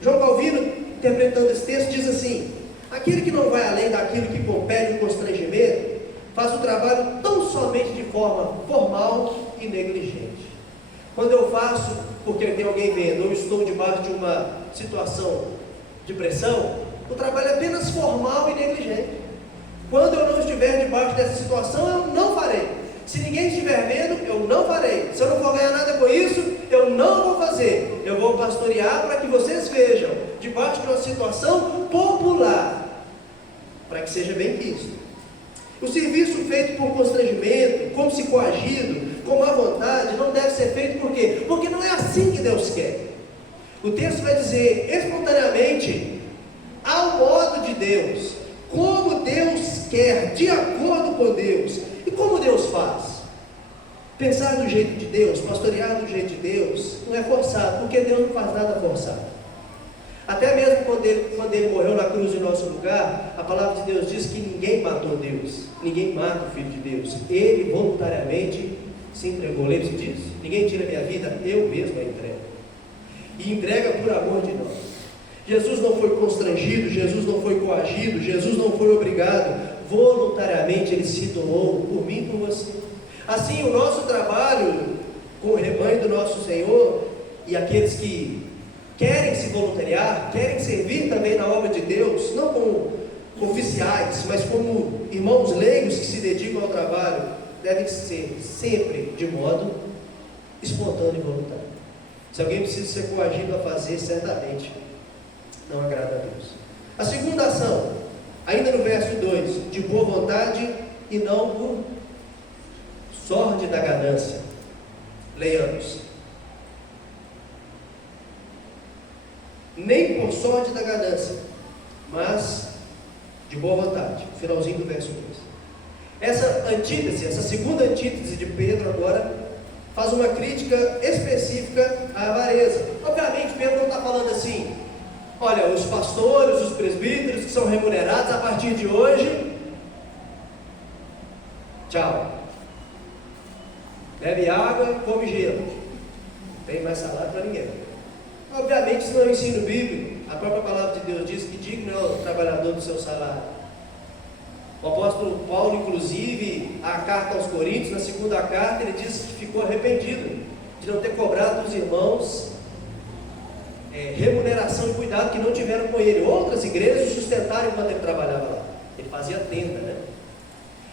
João Calvino, interpretando esse texto, diz assim: aquele que não vai além daquilo que compete o constrangimento, faz o trabalho tão somente de forma formal e negligente. Quando eu faço porque tem alguém vendo, ou estou debaixo de uma situação de pressão, o trabalho é apenas formal e negligente. Quando eu não estiver debaixo dessa situação, eu não farei. Se ninguém estiver vendo, eu não farei. Se eu não for ganhar nada com isso, eu não vou fazer. Eu vou pastorear para que vocês vejam, debaixo de uma situação popular, para que seja bem visto. O serviço feito por constrangimento, como se coagido, com má vontade, não deve ser feito por quê? Porque não é assim que Deus quer. O texto vai dizer espontaneamente, ao modo de Deus, como Deus quer, de acordo com Deus. E como Deus faz? Pensar do jeito de Deus, pastorear do jeito de Deus, não é forçado, porque Deus não faz nada forçado. Até mesmo quando ele morreu na cruz em nosso lugar, a palavra de Deus diz que ninguém matou Deus, ninguém mata o Filho de Deus. Ele voluntariamente se entregou. Lembre-se disso: ninguém tira minha vida, eu mesmo a entrego. E entrega por amor de nós. Jesus não foi constrangido, Jesus não foi coagido, Jesus não foi obrigado. Voluntariamente Ele se doou por mim e por você. Assim, o nosso trabalho com o rebanho do nosso Senhor, e aqueles que querem se voluntariar, querem servir também na obra de Deus, não como oficiais, mas como irmãos leigos que se dedicam ao trabalho, devem ser sempre de modo espontâneo e voluntário. Se alguém precisa ser coagido a fazer, certamente não agrada a Deus. A segunda ação, ainda no verso 2, de boa vontade e não por sorte da ganância. Leiamos. Nem por sorte da ganância, mas de boa vontade. Finalzinho do verso 2. Essa antítese, essa segunda antítese de Pedro agora faz uma crítica específica à avareza. Obviamente Pedro não está falando assim: olha, os pastores, os presbíteros que são remunerados a partir de hoje, tchau, bebe água, come gelo, não tem mais salário para ninguém. Obviamente isso não é um ensino bíblico. A própria palavra de Deus diz que digno é o trabalhador do seu salário. O apóstolo Paulo, inclusive, a carta aos Coríntios, na segunda carta, ele diz que ficou arrependido de não ter cobrado dos irmãos remuneração e cuidado que não tiveram com ele. Outras igrejas o sustentaram enquanto ele trabalhava lá. Ele fazia tenda, né?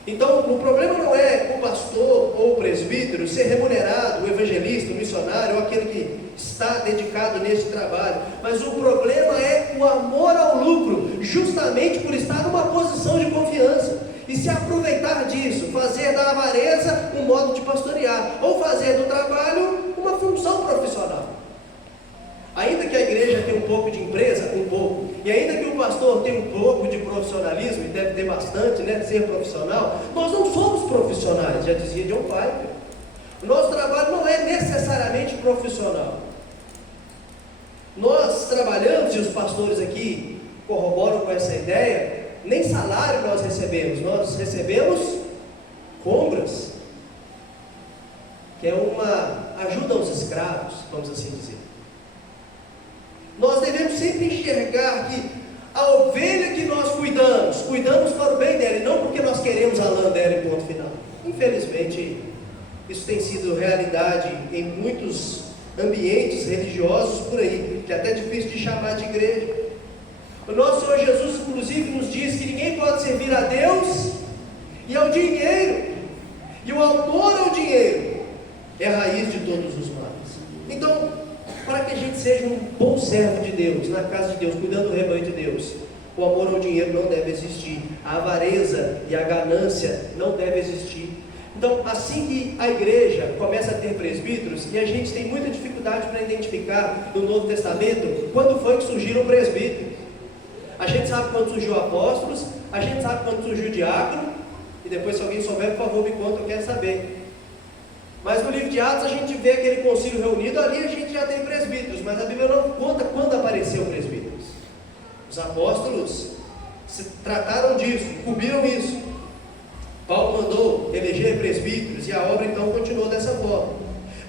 Então, o problema não é o pastor ou o presbítero ser remunerado, o evangelista, o missionário, ou aquele que está dedicado nesse trabalho, mas o problema é o amor ao lucro, justamente por estar numa posição de confiança, e se aproveitar disso, fazer da avareza um modo de pastorear, ou fazer do trabalho uma função profissional. Ainda que a igreja tenha um pouco de empresa, e ainda que o pastor tenha um pouco de profissionalismo, e deve ter bastante, né, ser profissional, nós não somos profissionais, já dizia John Piper. O nosso trabalho não é necessariamente profissional. Nós trabalhamos, e os pastores aqui corroboram com essa ideia, nem salário nós recebemos compras, que é uma ajuda aos escravos, vamos assim dizer. Nós devemos sempre enxergar que a ovelha que nós cuidamos para o bem dela, e não porque nós queremos a lã dela e ponto final. Infelizmente, isso tem sido realidade em muitos ambientes religiosos por aí, que é até difícil de chamar de igreja. O nosso Senhor Jesus, inclusive, nos diz que ninguém pode servir a Deus e ao dinheiro, e o amor ao dinheiro é a raiz de todos os males. Então, para que a gente seja um bom servo de Deus, na casa de Deus, cuidando do rebanho de Deus, o amor ao dinheiro não deve existir, a avareza e a ganância não devem existir. Então, assim que a igreja começa a ter presbíteros, e a gente tem muita dificuldade para identificar no Novo Testamento quando foi que surgiram presbíteros. A gente sabe quando surgiu apóstolos, a gente sabe quando surgiu diácono, e depois, se alguém souber, por favor, me conta, eu quero saber. Mas no livro de Atos a gente vê aquele concílio reunido, ali a gente já tem presbíteros, mas a Bíblia não conta quando apareceu presbíteros. Os apóstolos se trataram disso, cobriram isso. Paulo mandou eleger presbíteros e a obra então continuou dessa forma.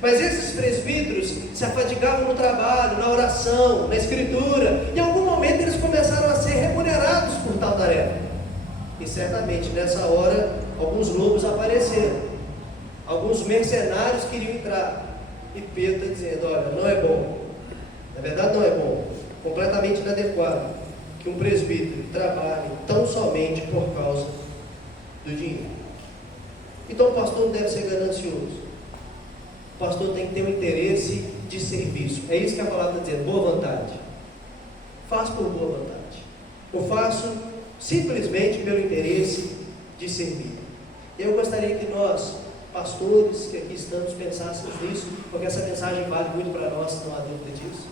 Mas esses presbíteros se afadigavam no trabalho, na oração, na escritura, e em algum momento eles começaram a ser remunerados por tal tarefa. E certamente nessa hora alguns lobos apareceram, alguns mercenários queriam entrar, e Pedro está dizendo: olha, não é bom, na verdade não é bom, completamente inadequado que um presbítero trabalhe tão somente por causa do dinheiro. Então o pastor não deve ser ganancioso, o pastor tem que ter um interesse de serviço. É isso que a palavra está dizendo, boa vontade. Faço por boa vontade, eu faço simplesmente pelo interesse de servir. Eu gostaria que nós, pastores que aqui estamos, pensássemos nisso, porque essa mensagem vale muito para nós, não há dúvida disso.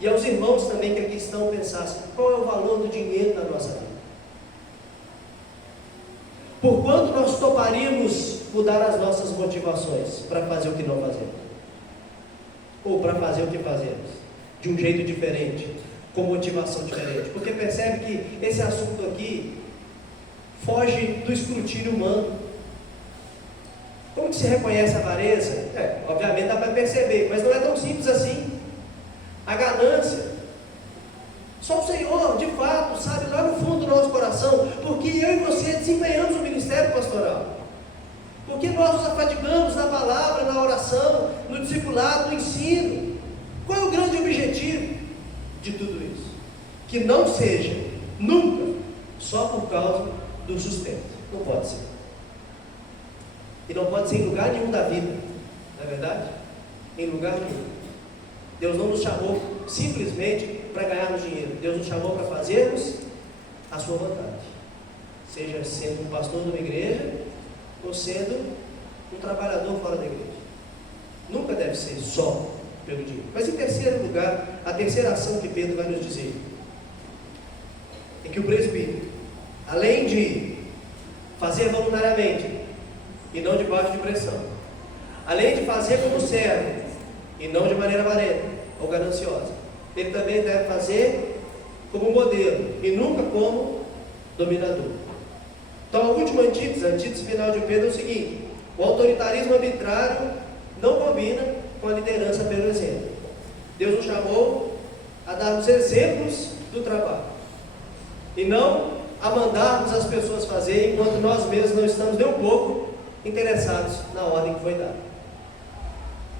E aos irmãos também que aqui estão, pensassem qual é o valor do dinheiro na nossa vida. Por quanto nós toparíamos mudar as nossas motivações para fazer o que não fazemos? Ou para fazer o que fazemos de um jeito diferente, com motivação diferente? Porque percebe que esse assunto aqui foge do escrutínio humano. Como que se reconhece a avareza? Obviamente dá para perceber, mas não é tão simples assim. A ganância, só o Senhor, de fato, sabe lá no fundo do nosso coração, porque eu e você desempenhamos o ministério pastoral, porque nós nos afadigamos na palavra, na oração, no discipulado, no ensino. Qual é o grande objetivo de tudo isso? Que não seja, nunca, só por causa do sustento. Não pode ser. E não pode ser em lugar nenhum da vida, não é verdade? Em lugar nenhum. Deus não nos chamou simplesmente para ganharmos dinheiro. Deus nos chamou para fazermos a sua vontade. Seja sendo um pastor de uma igreja, ou sendo um trabalhador fora da igreja. Nunca deve ser só pelo dinheiro. Mas em terceiro lugar, a terceira ação que Pedro vai nos dizer é que o presbítero, além de fazer voluntariamente e não debaixo de pressão, além de fazer como servo e não de maneira avarenta ou gananciosa, ele também deve fazer como modelo e nunca como dominador. Então a última antítese final de Pedro é o seguinte: o autoritarismo arbitrário não combina com a liderança pelo exemplo. Deus nos chamou a darmos exemplos do trabalho e não a mandarmos as pessoas fazerem enquanto nós mesmos não estamos nem um pouco interessados na ordem que foi dada.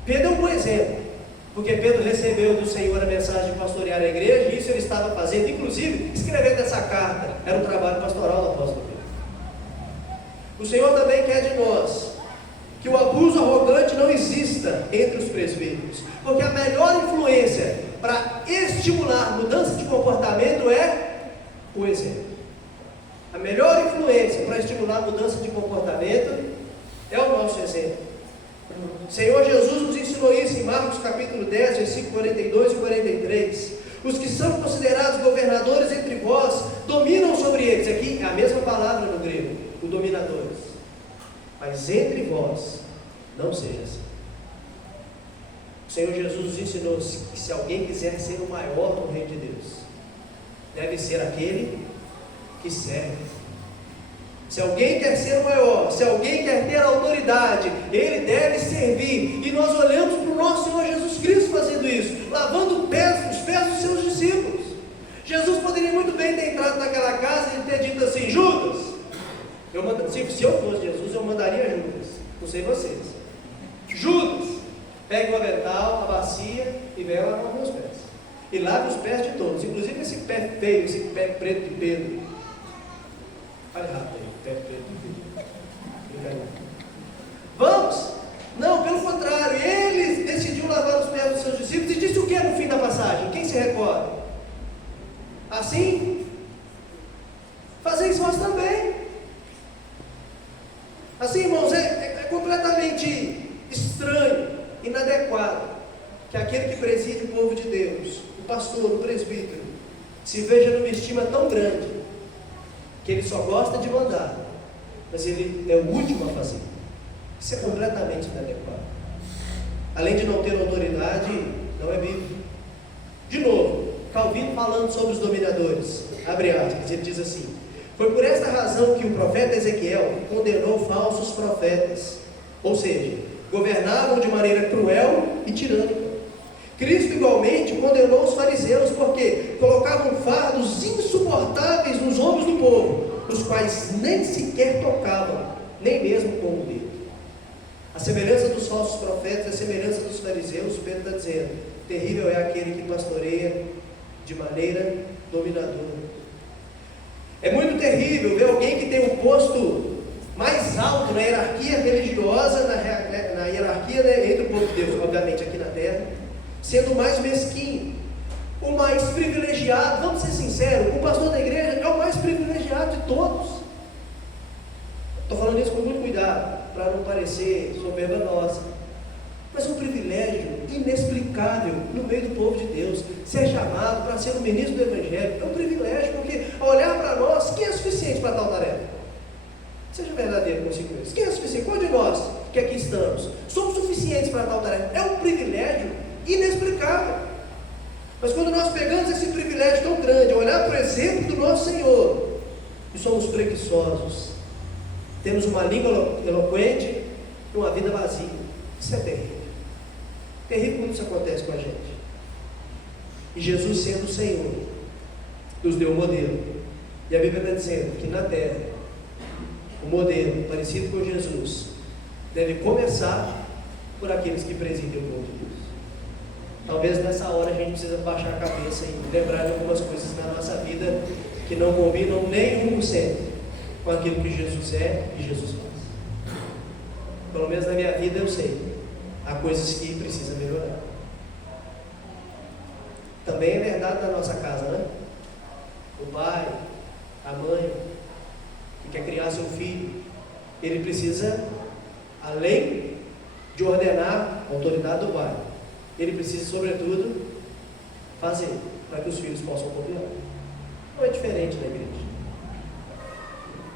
Pedro é um bom exemplo, porque Pedro recebeu do Senhor a mensagem de pastorear a igreja, e isso ele estava fazendo, inclusive escrevendo essa carta, era um trabalho pastoral do apóstolo Pedro. O Senhor também quer de nós que o abuso arrogante não exista entre os presbíteros, porque a melhor influência para estimular mudança de comportamento é o exemplo. A melhor influência para estimular mudança de comportamento é o nosso exemplo. O Senhor Jesus nos ensinou isso em Marcos capítulo 10, versículo 42 e 43. Os que são considerados governadores entre vós dominam sobre eles. Aqui é a mesma palavra no grego, o dominadores. Mas entre vós não seja assim. O Senhor Jesus nos ensinou que se alguém quiser ser o maior no reino de Deus, deve ser aquele que serve. Se alguém quer ser o maior, se alguém quer ter autoridade, ele deve servir. E nós olhamos para o nosso Senhor Jesus Cristo fazendo isso, lavando os pés dos seus discípulos. Jesus poderia muito bem ter entrado naquela casa e ter dito assim: Judas, se eu fosse Jesus, eu mandaria Judas, não sei vocês. Judas, pegue o avental, a bacia e venha lavar meus pés. E lave os pés de todos, inclusive esse pé feio, esse pé preto de Pedro. Olha rápido aí, pé preto de Pedro. Brincadeira. Vamos? Não, pelo contrário, ele decidiu lavar os pés dos seus discípulos e disse o que no fim da passagem? Quem se recorda? Assim, fazeis vós também. Assim, irmãos, é completamente estranho, inadequado, que aquele que preside o povo de Deus, o pastor, o presbítero, se veja numa estima tão grande, que ele só gosta de mandar, mas ele é o último a fazer. Isso é completamente inadequado. Além de não ter autoridade, não é bíblico. De novo, Calvino falando sobre os dominadores, abre aspas, ele diz assim: foi por esta razão que o profeta Ezequiel condenou falsos profetas, ou seja, governavam de maneira cruel e tirânica. Cristo igualmente condenou os fariseus, porque colocavam fardos insuportáveis nos ombros do povo, os quais nem sequer tocavam, nem mesmo com o dedo. A semelhança dos falsos profetas, a semelhança dos fariseus, Pedro está dizendo: terrível é aquele que pastoreia de maneira dominadora. É muito terrível ver alguém que tem um posto mais alto na hierarquia religiosa, na hierarquia, né, entre o povo de Deus, obviamente aqui na terra, sendo o mais mesquinho, o mais privilegiado. Vamos ser sinceros, o pastor da igreja é o mais privilegiado de todos. Estou falando isso com muito cuidado, para não parecer soberba nossa, mas é um privilégio inexplicável no meio do povo de Deus, ser chamado para ser um ministro do Evangelho. É um privilégio, porque ao olhar para nós, quem é suficiente para tal tarefa? Seja verdadeiro consigo mesmo. Quem é suficiente? Qual de nós que aqui estamos somos suficientes para tal tarefa? É um privilégio inexplicável. Mas quando nós pegamos esse privilégio tão grande, olhar para o exemplo do nosso Senhor, e somos preguiçosos, temos uma língua eloquente e uma vida vazia, isso é terrível. Terrível quando isso acontece com a gente. E Jesus, sendo o Senhor, nos deu um modelo. E a Bíblia está dizendo que na terra, o modelo parecido com Jesus deve começar por aqueles que presidem o povo de Deus. Talvez nessa hora a gente precisa baixar a cabeça e lembrar de algumas coisas na nossa vida que não combinam nem 1% com aquilo que Jesus é e Jesus faz. Pelo menos na minha vida eu sei, há coisas que precisam melhorar. Também é verdade na nossa casa, né? O pai, a mãe que quer criar seu filho, ele precisa, além de ordenar a autoridade do pai, ele precisa, sobretudo, fazer para que os filhos possam copiar. Não é diferente na igreja.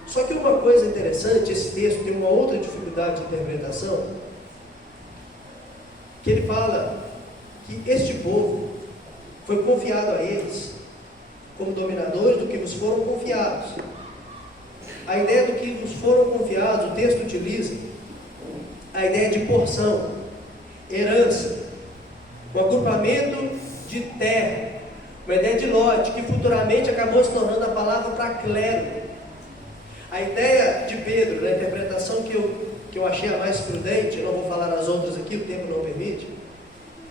Só que uma coisa interessante, esse texto tem uma outra dificuldade de interpretação, que ele fala que este povo foi confiado a eles como dominadores do que vos foram confiados. A ideia do que vos foram confiados, o texto utiliza a ideia de porção, herança, o agrupamento de terra, uma ideia de lote, que futuramente acabou se tornando a palavra para clero. A ideia de Pedro, na interpretação que eu achei a mais prudente, eu não vou falar as outras aqui, o tempo não permite,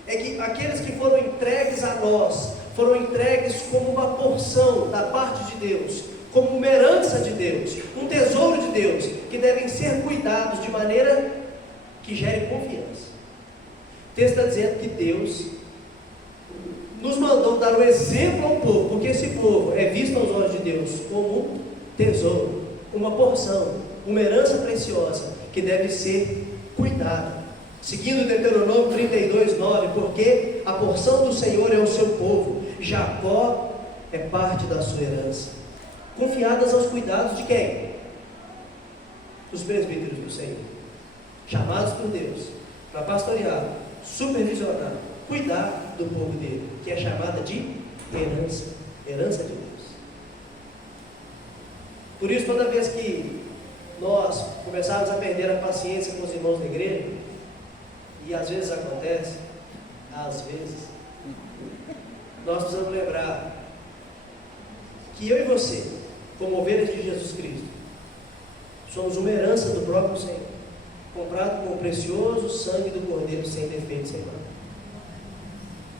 é que aqueles que foram entregues a nós, foram entregues como uma porção da parte de Deus, como uma herança de Deus, um tesouro de Deus, que devem ser cuidados de maneira que gere confiança. O texto está dizendo que Deus nos mandou dar um exemplo ao povo, porque esse povo é visto aos olhos de Deus como um tesouro, uma porção, uma herança preciosa, que deve ser cuidada. Seguindo Deuteronômio 32:9, porque a porção do Senhor é o seu povo, Jacó é parte da sua herança. Confiadas aos cuidados de quem? Dos presbíteros do Senhor, chamados por Deus para pastorear, supervisionar, cuidar do povo dele, que é chamada de herança de Deus. Por isso, toda vez que nós começarmos a perder a paciência com os irmãos da igreja, e às vezes acontece, nós precisamos lembrar que eu e você, como ovelhas de Jesus Cristo, somos uma herança do próprio Senhor, comprado com o precioso sangue do Cordeiro, sem defeito, sem mal.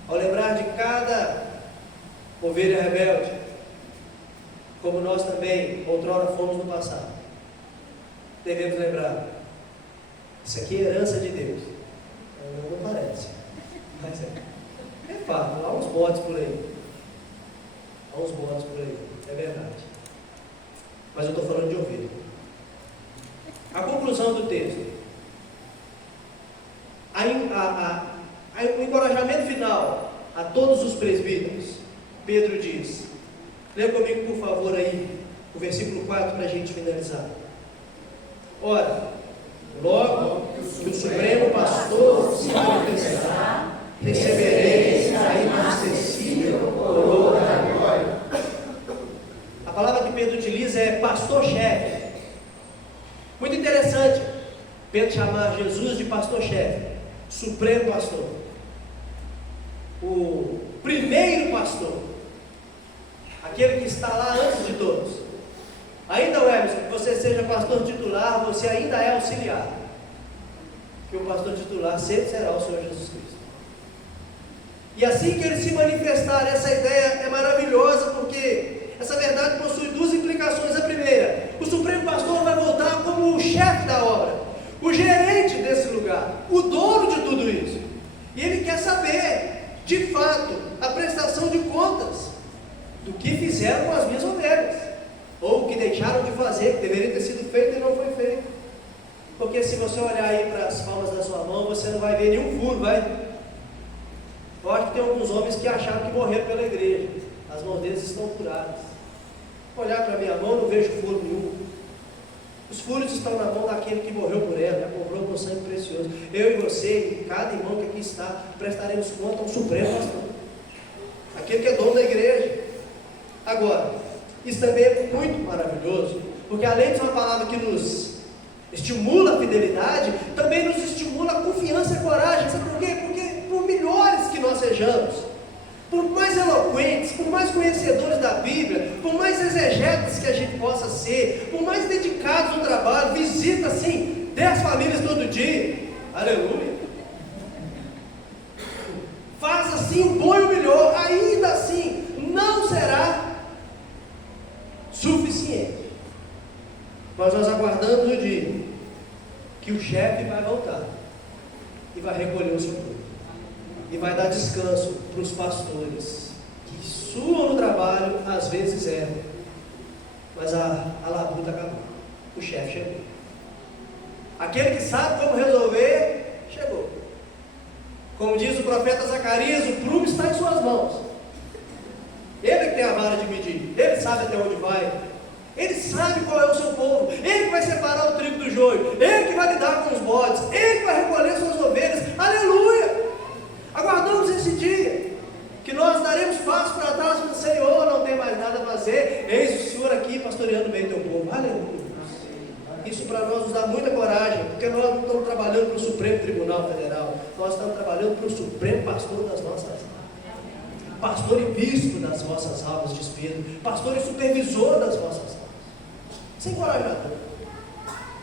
Ao lembrar de cada ovelha rebelde, como nós também outrora fomos no passado, devemos lembrar: isso aqui é herança de Deus. Não parece, mas é fato. Há uns bodes por aí, é verdade. Mas eu estou falando de ovelha. A conclusão do texto, o encorajamento final a todos os presbíteros. Pedro diz, lê comigo por favor aí o versículo 4 para a gente finalizar. Ora, logo que o Supremo Pastor se manifestará, recebereis a inacessível coroa da glória. A palavra que Pedro utiliza é pastor-chefe. Muito interessante Pedro chamar Jesus de pastor-chefe, supremo pastor, o primeiro pastor, aquele que está lá antes de todos. Ainda, Emerson, que você seja pastor titular, você ainda é auxiliar, que o pastor titular sempre será o Senhor Jesus Cristo. E assim que ele se manifestar, essa ideia é maravilhosa, porque essa verdade possui duas implicações. A primeira, o Supremo Pastor vai voltar como o chefe da obra, o gerente desse lugar, o dono de tudo isso. E ele quer saber, de fato, a prestação de contas do que fizeram com as minhas ovelhas, ou o que deixaram de fazer, que deveria ter sido feito e não foi feito. Porque se você olhar aí para as palmas da sua mão, você não vai ver nenhum furo, vai? Eu acho que tem alguns homens que acharam que morreram pela igreja, as mãos deles estão furadas. Olhar para a minha mão, não vejo furo nenhum. Os furos estão na mão daquele que morreu por ela, já comprou com sangue precioso. Eu e você, e cada irmão que aqui está, prestaremos conta ao Supremo Pastor, aquele que é dono da igreja. Agora, isso também é muito maravilhoso, porque além de ser uma palavra que nos estimula a fidelidade, também nos estimula a confiança e a coragem. Sabe por quê? Porque por melhores que nós sejamos, por mais eloquentes, por mais conhecedores da Bíblia, por mais exegetas que a gente possa ser, por mais dedicados no trabalho, visita assim 10 famílias todo dia, aleluia, faz assim o bom e o melhor, ainda assim não será suficiente. Mas nós aguardamos o dia que o chefe vai voltar e vai recolher o seu povo, e vai dar descanso para os pastores que suam no trabalho, às vezes erram, mas a labuta acabou, o chefe chegou, aquele que sabe como resolver chegou. Como diz o profeta Zacarias, o prumo está em suas mãos, ele que tem a vara de medir, ele sabe até onde vai, ele sabe qual é o seu povo, ele que vai separar o trigo do joio, ele que vai lidar com os bodes, ele que vai recolher suas ovelhas, aleluia. Aguardamos esse dia, que nós daremos passo para trás para o Senhor, não tem mais nada a fazer, eis o Senhor aqui pastoreando bem o teu povo, aleluia. Isso para nós nos dá muita coragem, porque nós não estamos trabalhando para o Supremo Tribunal Federal, nós estamos trabalhando para o Supremo Pastor das nossas almas, pastor e bispo das vossas almas, diz Pedro, pastor e supervisor das vossas almas. Sem encorajador.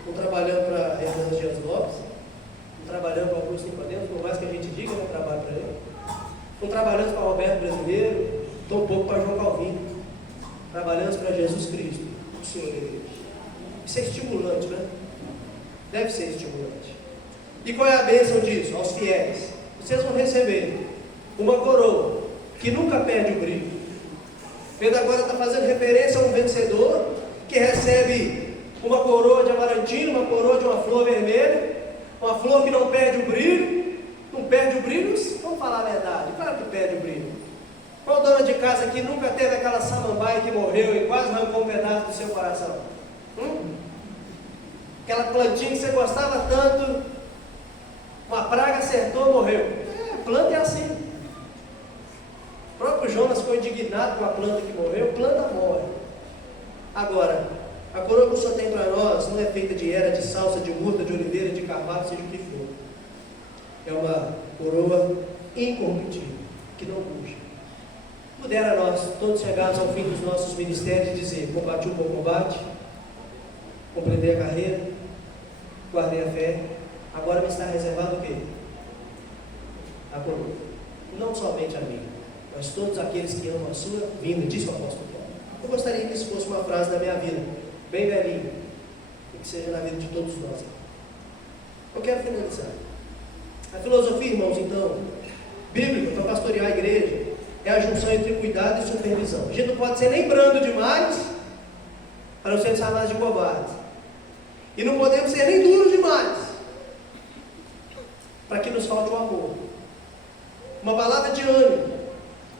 Não trabalhando para Hernando Dias Lopes, não trabalhando para Augusto Nicodemus, por mais que a gente diga, não trabalho para ele. Não trabalhando para Roberto Brasileiro, tão pouco para João Calvino. Trabalhando para Jesus Cristo, o Senhor da igreja. Isso é estimulante, né? Deve ser estimulante. E qual é a bênção disso? Aos fiéis. Vocês vão receber uma coroa que nunca perde o brilho. Pedro agora está fazendo referência a um vencedor que recebe uma coroa de amarantino, uma coroa de uma flor vermelha, uma flor que não perde o brilho, Qual dona de casa aqui nunca teve aquela samambaia que morreu e quase arrancou um pedaço do seu coração? Aquela plantinha que você gostava tanto, uma praga acertou, morreu. Planta é assim. O próprio Jonas ficou indignado com a planta que morreu. Planta morre. Agora, a coroa que o Senhor tem para nós não é feita de era, de salsa, de murta, de oliveira, de carvalho, seja o que for. É uma coroa incorruptível, que não murcha. Pudera nós, todos chegarmos ao fim dos nossos ministérios, dizer: combati o bom combate, completei a carreira, guardei a fé, agora me está reservado o quê? A coroa. Não somente a mim, mas todos aqueles que amam a sua vinda, disse o apóstolo Paulo. Eu gostaria que isso fosse uma frase da minha vida, bem velhinha, e que seja na vida de todos nós. Eu quero finalizar. A filosofia, irmãos, então, bíblica, para pastorear a igreja, é a junção entre cuidado e supervisão. A gente não pode ser nem brando demais, para não ser chamados de covardes. E não podemos ser nem duros demais, para que nos falte o amor. Uma palavra de ânimo.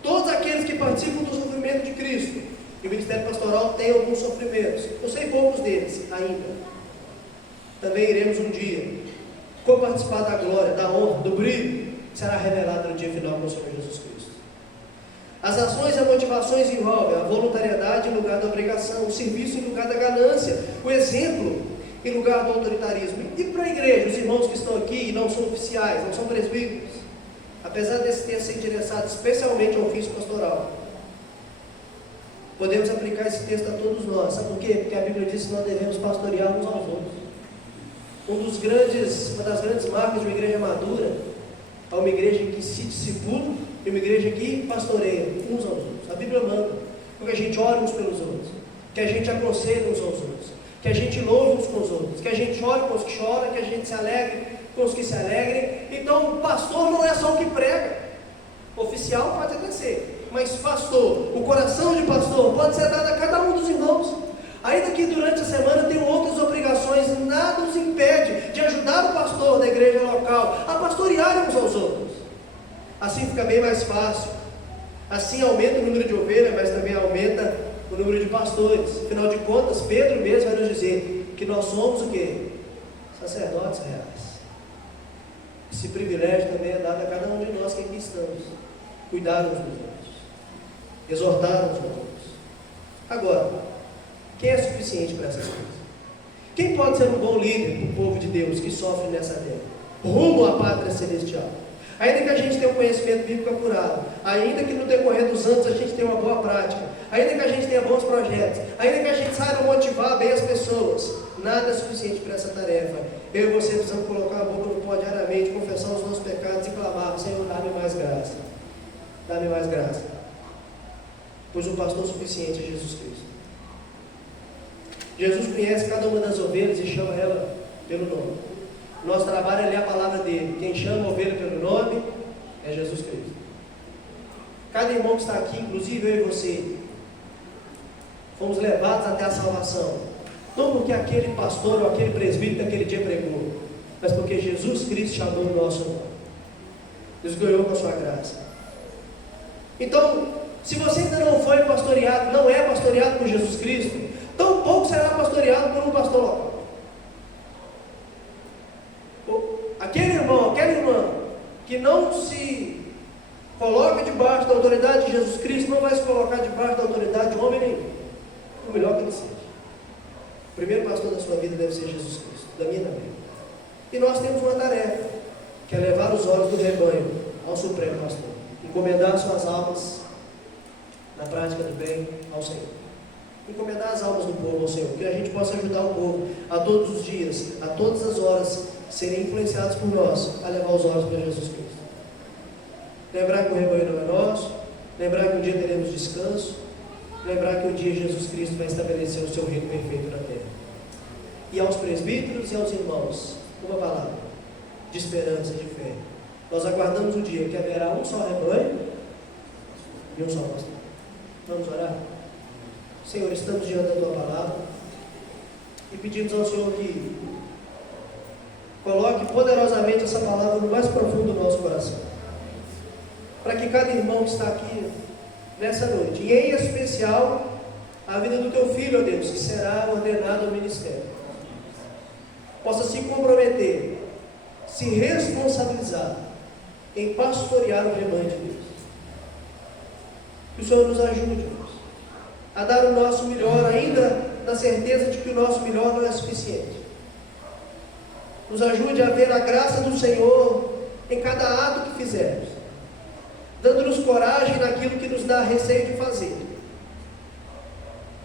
Todos aqueles que participam do sofrimento de Cristo, e o ministério pastoral tem alguns sofrimentos, eu sei poucos deles ainda. Também iremos um dia co-participar da glória, da honra, do brilho, que será revelado no dia final com o Senhor Jesus Cristo. As ações e as motivações envolvem a voluntariedade em lugar da obrigação, o serviço em lugar da ganância, o exemplo em lugar do autoritarismo. E para a igreja, os irmãos que estão aqui e não são oficiais, não são presbíteros, apesar desse texto ser endereçado especialmente ao ofício pastoral, podemos aplicar esse texto a todos nós. Sabe por quê? Porque a Bíblia diz que nós devemos pastorear uns aos outros. Uma das grandes marcas de uma igreja madura é uma igreja que se discipula e uma igreja que pastoreia uns aos outros. A Bíblia manda que a gente ore uns pelos outros, que a gente aconselhe uns aos outros, que a gente louve uns com os outros, que a gente chore com os que choram, que a gente se alegre com os que se alegrem. Então, o pastor não é só o que prega. Oficial pode até ser, mas pastor, o coração de pastor pode ser dado a cada um dos irmãos. Ainda que durante a semana tenham outras obrigações, nada os impede de ajudar o pastor da igreja local a pastorear uns aos outros. Assim fica bem mais fácil. Assim aumenta o número de ovelhas, mas também aumenta o número de pastores. Afinal de contas, Pedro mesmo vai nos dizer que nós somos o quê? Sacerdotes reais. Esse privilégio também é dado a cada um de nós que aqui estamos. Cuidar uns dos outros, exortar uns aos outros. Agora, quem é suficiente para essas coisas? Quem pode ser um bom líder para o povo de Deus que sofre nessa terra, rumo à pátria celestial? Ainda que a gente tenha um conhecimento bíblico apurado, ainda que no decorrer dos anos a gente tenha uma boa prática, ainda que a gente tenha bons projetos, ainda que a gente saiba motivar bem as pessoas, nada é suficiente para essa tarefa. Eu e você precisamos colocar a boca no pó diariamente, confessar os nossos pecados e clamar: Senhor, dá-me mais graça, dá-me mais graça, pois o pastor suficiente é Jesus Cristo. Jesus conhece cada uma das ovelhas e chama ela pelo nome. Nosso trabalho é ler a palavra dele. Quem chama a ovelha pelo nome é Jesus Cristo. Cada irmão que está aqui, inclusive eu e você, fomos levados até a salvação, não porque aquele pastor ou aquele presbítero daquele dia pregou, mas porque Jesus Cristo chamou o nosso nome, nos ganhou com a sua graça. Então, se você ainda não foi pastoreado, não é pastoreado por Jesus Cristo, tão pouco será pastoreado por um pastor local. Aquele irmão, aquela irmã que não se coloca debaixo da autoridade de Jesus Cristo, não vai se colocar debaixo da autoridade de homem nenhum, por melhor que ele seja. O primeiro pastor da sua vida deve ser Jesus Cristo, da minha também. E nós temos uma tarefa, que é levar os olhos do rebanho ao Supremo Pastor, encomendar suas almas na prática do bem ao Senhor. Encomendar as almas do povo ao Senhor, que a gente possa ajudar o povo a todos os dias, a todas as horas, serem influenciados por nós a levar os olhos para Jesus Cristo. Lembrar que o rebanho não é nosso, lembrar que um dia teremos descanso, lembrar que um dia Jesus Cristo vai estabelecer o seu reino perfeito na terra. E aos presbíteros e aos irmãos, uma palavra de esperança, de fé. Nós aguardamos o dia que haverá um só rebanho e um só pastor. Vamos orar? Senhor, estamos diante da Tua palavra e pedimos ao Senhor que coloque poderosamente essa palavra no mais profundo do nosso coração, para que cada irmão que está aqui nessa noite, e em especial a vida do teu filho, ó Deus, que será ordenado ao ministério. Possa se comprometer, se responsabilizar em pastorear o rebanho de Deus. Que o Senhor nos ajude, Deus, a dar o nosso melhor, ainda na certeza de que o nosso melhor não é suficiente. Nos ajude a ver a graça do Senhor em cada ato que fizermos, dando-nos coragem naquilo que nos dá receio de fazer,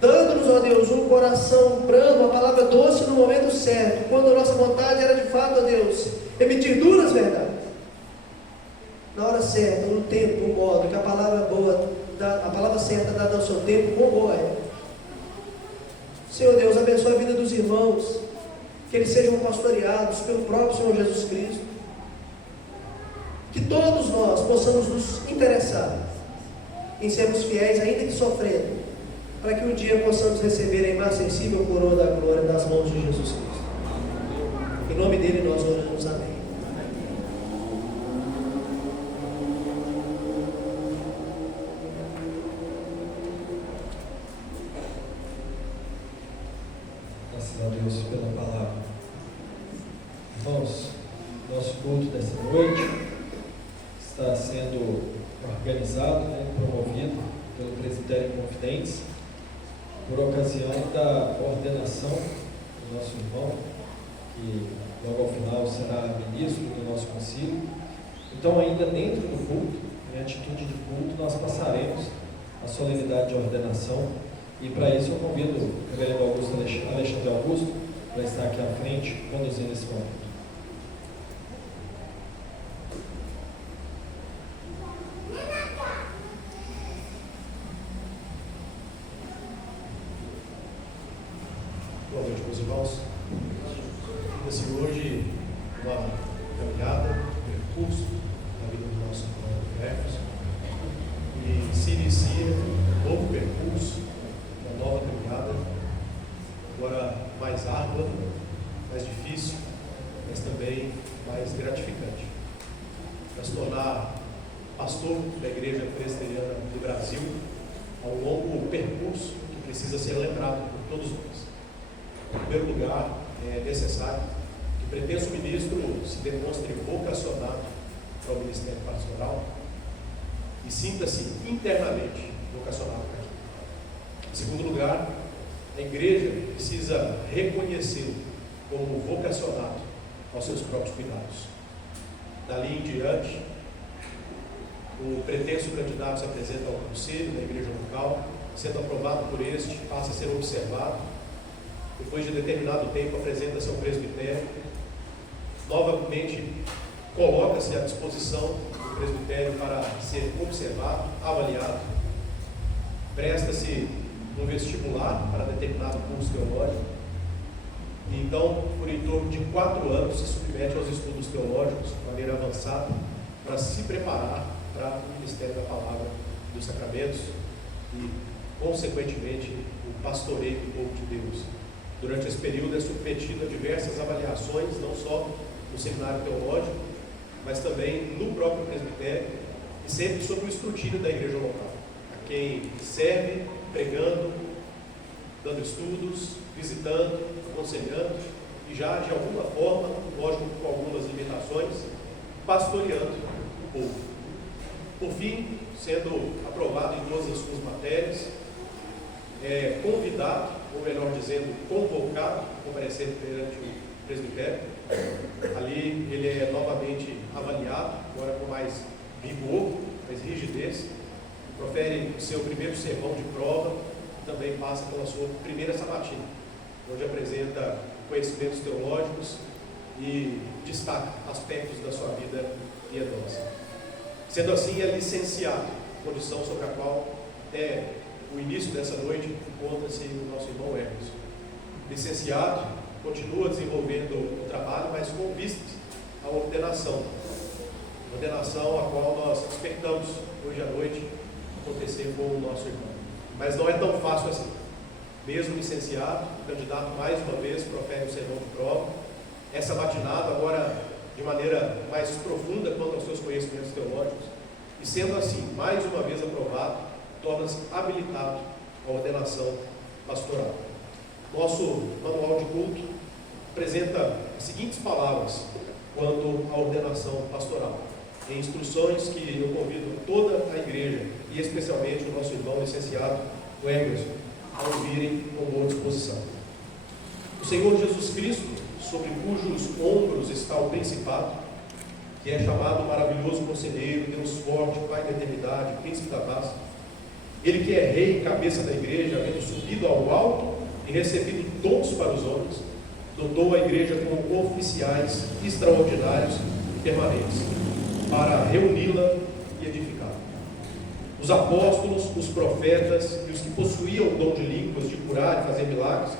dando-nos, ó Deus, um coração brando, uma palavra doce no momento certo, quando a nossa vontade era de fato, ó Deus, emitir duras verdades, na hora certa, no tempo, no modo, que a palavra boa, a palavra certa dada ao seu tempo, quão boa é. Senhor Deus, abençoa a vida dos irmãos, que eles sejam pastoreados pelo próprio Senhor Jesus Cristo, que todos nós possamos nos interessar em sermos fiéis, ainda que sofrendo, para que um dia possamos receber a imarcessível coroa da glória das mãos de Jesus Cristo. Em nome dele nós oramos, amém. Graças a Deus pela palavra. Irmãos, nosso culto dessa noite está sendo organizado, promovido pelo Presbitério Confidentes, por ocasião da ordenação do nosso irmão, que logo ao final será ministro do nosso concílio. Então, ainda dentro do culto, em atitude de culto, nós passaremos a solenidade de ordenação, e para isso eu convido o reverendo Alexandre Augusto para estar aqui à frente, conduzindo esse momento. Boa noite, meus irmãos. Esse hoje uma caminhada, um percurso na vida do nosso irmão Jefferson, e se inicia um novo percurso, uma nova caminhada, agora mais árdua, mais difícil, mas também mais gratificante. Para se tornar pastor da Igreja Presbiteriana do Brasil, há um longo percurso que precisa ser lembrado por todos nós. Em primeiro lugar, é necessário que o pretenso ministro se demonstre vocacionado para o ministério pastoral e sinta-se internamente vocacionado para aquilo. Em segundo lugar, a igreja precisa reconhecê-lo como vocacionado aos seus próprios cuidados. Dali em diante, o pretenso candidato se apresenta ao conselho da igreja local, sendo aprovado por este, passa a ser observado. Depois de determinado tempo, apresenta-se ao presbitério, novamente coloca-se à disposição do presbitério para ser observado, avaliado, presta-se um vestibular para determinado curso teológico, e então, por em torno de 4 anos, se submete aos estudos teológicos de maneira avançada, para se preparar para o ministério da palavra dos sacramentos e, consequentemente, o pastoreio do povo de Deus. Durante esse período é submetido a diversas avaliações, não só no seminário teológico, mas também no próprio presbitério, e sempre sob o escrutínio da igreja local, a quem serve, pregando, dando estudos, visitando, aconselhando, e já de alguma forma, lógico com algumas limitações, pastoreando o povo. Por fim, sendo aprovado em todas as suas matérias, é convidado, ou melhor dizendo, convocado a comparecer perante o presbitério. Ali ele é novamente avaliado, agora com mais vigor, mais rigidez, profere o seu primeiro sermão de prova, e também passa pela sua primeira sabatina, onde apresenta conhecimentos teológicos e destaca aspectos da sua vida piedosa. Sendo assim, é licenciado, condição sobre a qual o início dessa noite encontra-se o nosso irmão Hermes. Licenciado, continua desenvolvendo o trabalho, mas com vistas à ordenação. Ordenação a qual nós expectamos hoje à noite acontecer com o nosso irmão. Mas não é tão fácil assim. Mesmo licenciado, o candidato mais uma vez profere o sermão de prova. Essa matinada agora de maneira mais profunda quanto aos seus conhecimentos teológicos. E sendo assim, mais uma vez aprovado, torna-se habilitado à ordenação pastoral. Nosso manual de culto apresenta as seguintes palavras quanto à ordenação pastoral, em instruções que eu convido toda a igreja, e especialmente o nosso irmão licenciado, o Emerson, a ouvirem com boa disposição. O Senhor Jesus Cristo, sobre cujos ombros está o principado, que é chamado maravilhoso conselheiro, Deus forte, Pai da eternidade, príncipe da paz, ele que é rei e cabeça da igreja, havendo subido ao alto e recebido dons para os homens, dotou a igreja com oficiais extraordinários e permanentes, para reuni-la e edificá-la. Os apóstolos, os profetas e os que possuíam o dom de línguas, de curar e fazer milagres,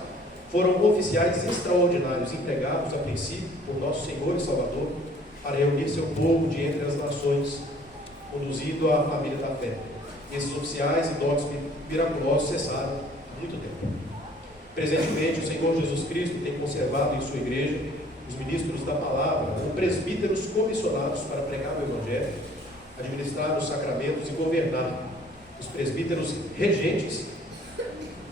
foram oficiais extraordinários, empregados a princípio por nosso Senhor e Salvador, para reunir seu povo de entre as nações, conduzindo a família da fé. Esses oficiais e dotes miraculosos cessaram há muito tempo. Presentemente, o Senhor Jesus Cristo tem conservado em sua igreja os ministros da palavra, ou presbíteros comissionados para pregar o Evangelho, administrar os sacramentos e governar, os presbíteros regentes,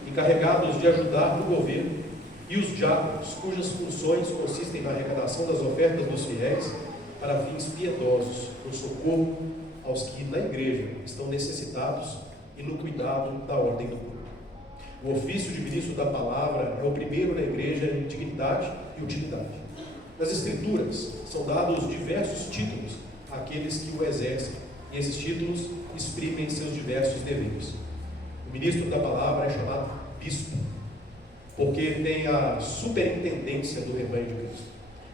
encarregados de ajudar no governo, e os diáconos, cujas funções consistem na arrecadação das ofertas dos fiéis para fins piedosos, no socorro aos que na igreja estão necessitados e no cuidado da ordem do corpo. O ofício de ministro da palavra é o primeiro na igreja em dignidade e utilidade. Nas Escrituras são dados diversos títulos àqueles que o exercem, e esses títulos exprimem seus diversos deveres. O ministro da palavra é chamado bispo, porque tem a superintendência do rebanho de Cristo.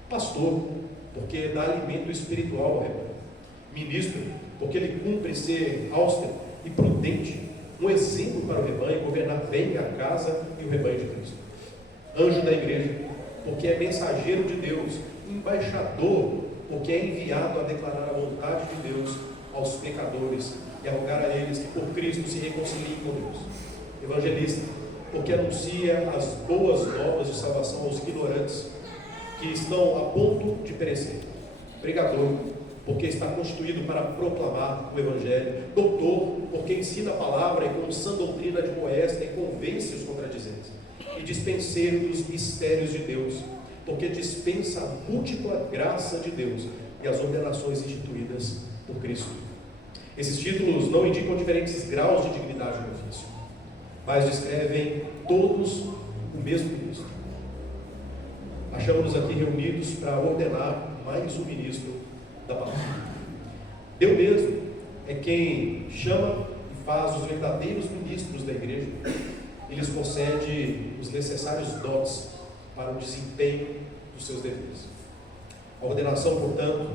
Pastor, porque dá alimento espiritual ao rebanho. Ministro, porque ele cumpre ser austero e prudente, um exemplo para o rebanho, governar bem a casa e o rebanho de Cristo. Anjo da igreja, porque é mensageiro de Deus, embaixador, porque é enviado a declarar a vontade de Deus aos pecadores e a rogar a eles que por Cristo se reconciliem com Deus. Evangelista, porque anuncia as boas novas de salvação aos ignorantes que estão a ponto de perecer. Pregador, porque está constituído para proclamar o Evangelho. Doutor, porque ensina a palavra e com sã doutrina admoesta e convence os contradizentes. E dispenseiro dos mistérios de Deus, porque dispensa a múltipla graça de Deus e as ordenações instituídas por Cristo. Esses títulos não indicam diferentes graus de dignidade no ofício, mas descrevem todos o mesmo ministro. Achamos-nos aqui reunidos para ordenar mais um ministro da palavra. Deus mesmo é quem chama e faz os verdadeiros ministros da igreja e lhes concede os necessários dotes para o desempenho dos seus deveres. A ordenação, portanto,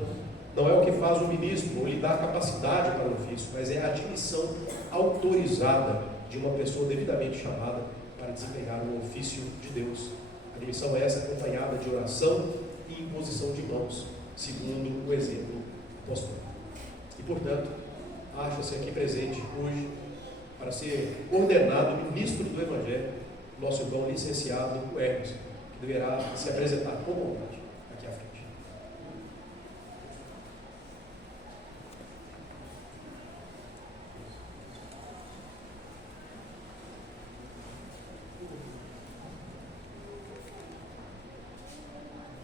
não é o que faz o ministro ou lhe dá capacidade para o ofício, mas é a admissão autorizada de uma pessoa devidamente chamada para desempenhar o ofício de Deus. A admissão é essa acompanhada de oração e imposição de mãos, segundo o exemplo apostólico. E, portanto, acha-se aqui presente hoje para ser ordenado ministro do Evangelho, nosso irmão licenciado, o Emerson, que deverá se apresentar com vontade aqui à frente.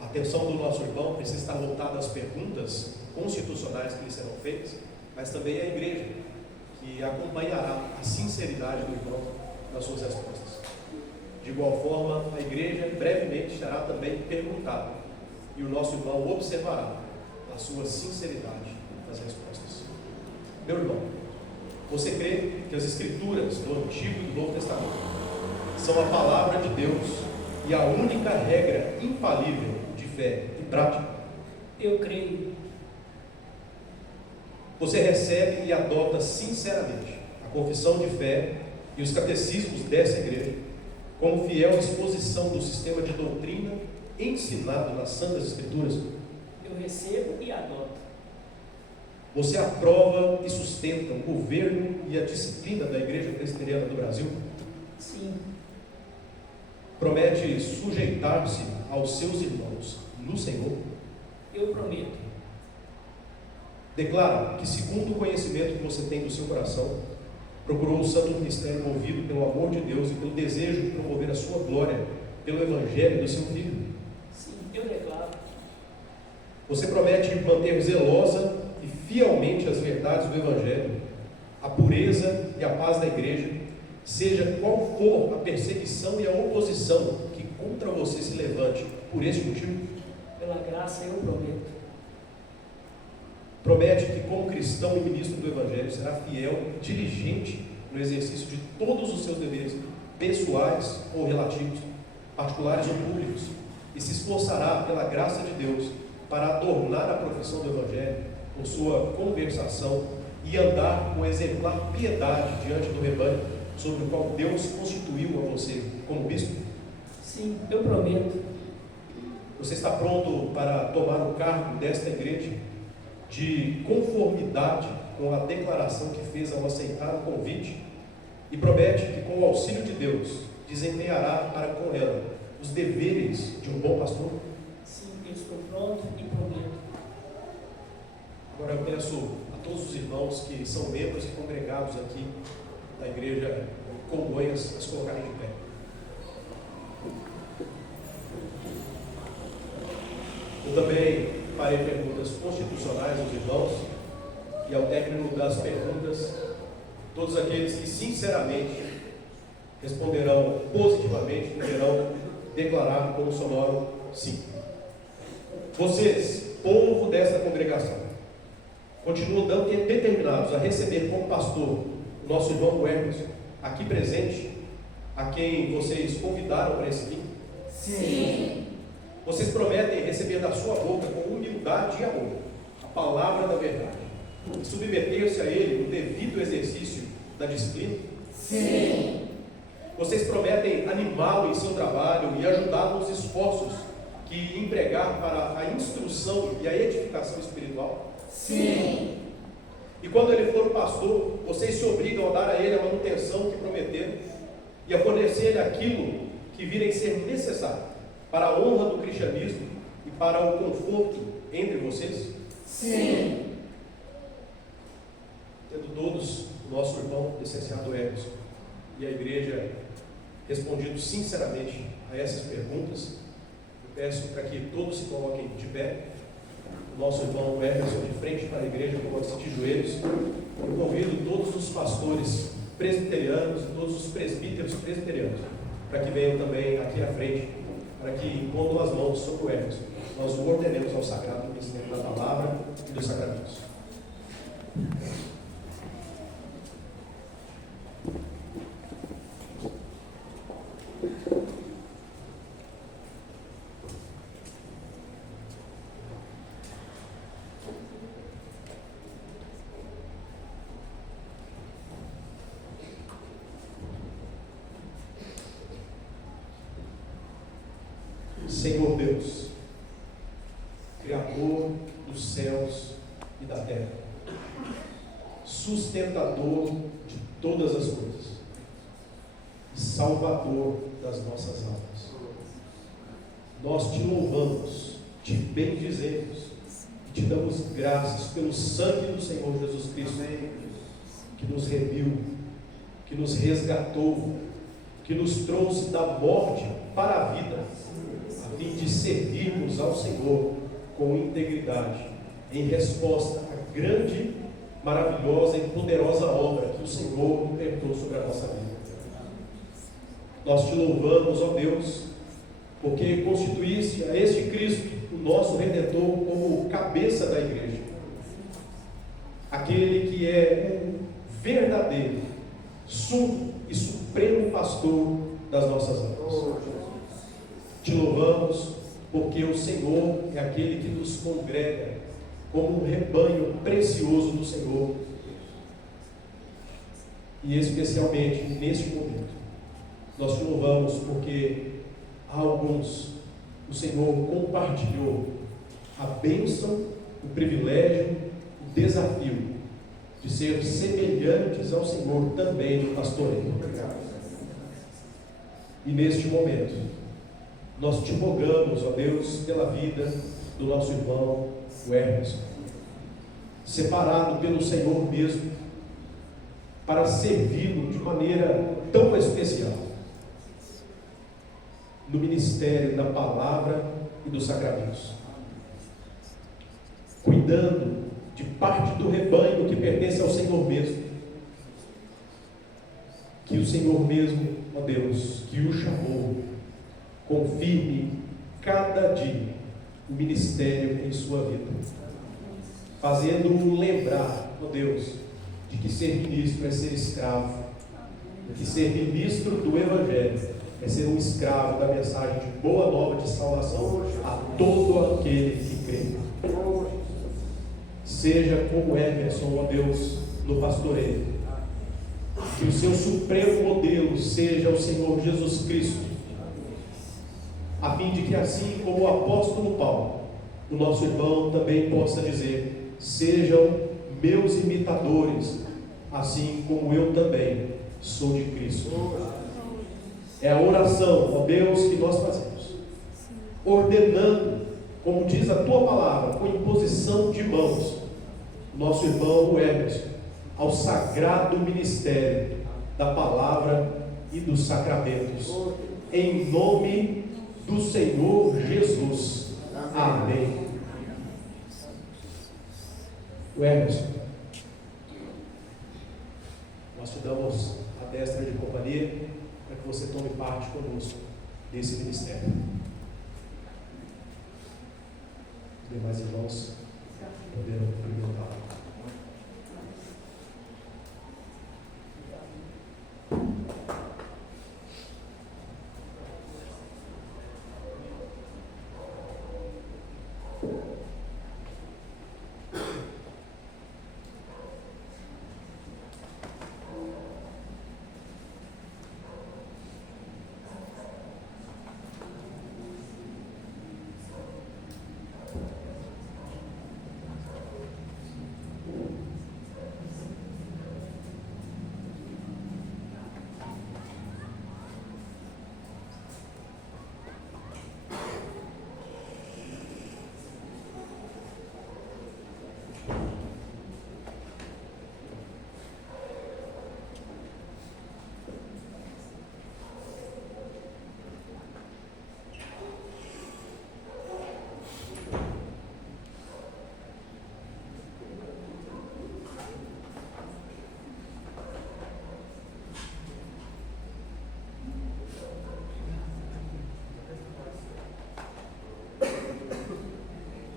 A atenção do nosso irmão precisa estar voltada às perguntas constitucionais que lhe serão feitas, mas também à igreja, que acompanhará a sinceridade do irmão nas suas respostas. De igual forma, a igreja brevemente será também perguntada, e o nosso irmão observará a sua sinceridade nas respostas. Meu irmão, você crê que as Escrituras do Antigo e do Novo Testamento são a palavra de Deus e a única regra infalível de fé e prática? Eu creio. Você recebe e adota sinceramente a confissão de fé e os catecismos dessa igreja como fiel exposição do sistema de doutrina ensinado nas Santas Escrituras? Eu recebo e adoto. Você aprova e sustenta o governo e a disciplina da Igreja Presbiteriana do Brasil? Sim. Promete sujeitar-se aos seus irmãos no Senhor? Eu prometo. Declara que, segundo o conhecimento que você tem do seu coração, procurou o santo ministério movido pelo amor de Deus e pelo desejo de promover a sua glória pelo evangelho do seu Filho. Sim, eu declaro. Você promete manter zelosa e fielmente as verdades do evangelho, a pureza e a paz da igreja, seja qual for a perseguição e a oposição que contra você se levante por esse motivo? Pela graça eu prometo. Promete que, como cristão e ministro do evangelho, será fiel e diligente no exercício de todos os seus deveres, pessoais ou relativos, particulares ou públicos, e se esforçará pela graça de Deus para adornar a profissão do evangelho com sua conversação e andar com exemplar piedade diante do rebanho sobre o qual Deus constituiu a você como bispo? Sim, eu prometo. Você está pronto para tomar o cargo desta igreja de conformidade com a declaração que fez ao aceitar o convite, e promete que, com o auxílio de Deus, desempenhará para com ela os deveres de um bom pastor? Sim, eu estou pronto e prometo. Agora eu peço a todos os irmãos que são membros e congregados aqui da igreja Congonhas a se colocarem de pé. Eu também farei perguntas constitucionais aos irmãos, e ao término das perguntas, todos aqueles que sinceramente responderão positivamente deverão declarar como sonoro sim. Vocês, povo desta congregação, continuam determinados a receber como pastor o nosso irmão Emerson, aqui presente, a quem vocês convidaram para esse fim? Sim. Vocês prometem receber da sua boca com humildade e amor a palavra da verdade e submeter-se a ele no devido exercício da disciplina? Sim. Vocês prometem animá-lo em seu trabalho e ajudá-lo nos esforços que empregar para a instrução e a edificação espiritual? Sim. E quando ele for pastor, vocês se obrigam a dar a ele a manutenção que prometeram e a fornecer-lhe aquilo que virem ser necessário para a honra do cristianismo e para o conforto entre vocês? Sim. Tendo todos o nosso irmão licenciado Emerson e a igreja respondido sinceramente a essas perguntas, eu peço para que todos se coloquem de pé. O nosso irmão Emerson de frente para a igreja, coloque-se de joelhos. Eu convido todos os pastores presbiterianos e todos os presbíteros presbiterianos para que venham também aqui à frente, para que, impondo as mãos sobre o Emerson, nós o ordenemos ao sagrado conhecimento da palavra e dos sacramentos. Senhor Deus, Criador dos céus e da terra, sustentador de todas as coisas e Salvador das nossas almas, nós te louvamos, te bendizemos e te damos graças pelo sangue do Senhor Jesus Cristo, que nos remiu, que nos resgatou, que nos trouxe da morte para a vida, a fim de servirmos ao Senhor com integridade, em resposta à grande, maravilhosa e poderosa obra que o Senhor implementou sobre a nossa vida. Nós te louvamos, ó Deus, porque constituísse a este Cristo, o nosso Redentor, como cabeça da igreja, aquele que é o verdadeiro, sumo e supremo pastor das nossas almas. Te louvamos porque o Senhor é aquele que nos congrega como um rebanho precioso do Senhor, e especialmente neste momento nós te louvamos porque a alguns o Senhor compartilhou a bênção, o privilégio, o desafio de ser semelhantes ao Senhor também no pastoreio. E neste momento nós te rogamos, ó Deus, pela vida do nosso irmão, o Emerson, separado pelo Senhor mesmo, para servi-lo de maneira tão especial no ministério da palavra e dos sacramentos, cuidando de parte do rebanho que pertence ao Senhor mesmo, que o Senhor mesmo, ó Deus, que o chamou, confirme cada dia o ministério em sua vida, fazendo-o lembrar, ó Deus, de que ser ministro é ser escravo, de que ser ministro do Evangelho é ser um escravo da mensagem de boa nova de salvação a todo aquele que crê. Seja como Emerson, ó Deus, no pastoreio, que o seu supremo modelo seja o Senhor Jesus Cristo, a fim de que, assim como o apóstolo Paulo, o nosso irmão também possa dizer: sejam meus imitadores, assim como eu também sou de Cristo. É a oração, ó Deus, que nós fazemos, ordenando, como diz a tua palavra, com imposição de mãos, nosso irmão Emerson, ao sagrado ministério da palavra e dos sacramentos, em nome do Senhor Jesus. Amém. O Emerson, nós te damos a destra de companhia para que você tome parte conosco desse ministério. Os demais irmãos poderão cumprimentá-lo.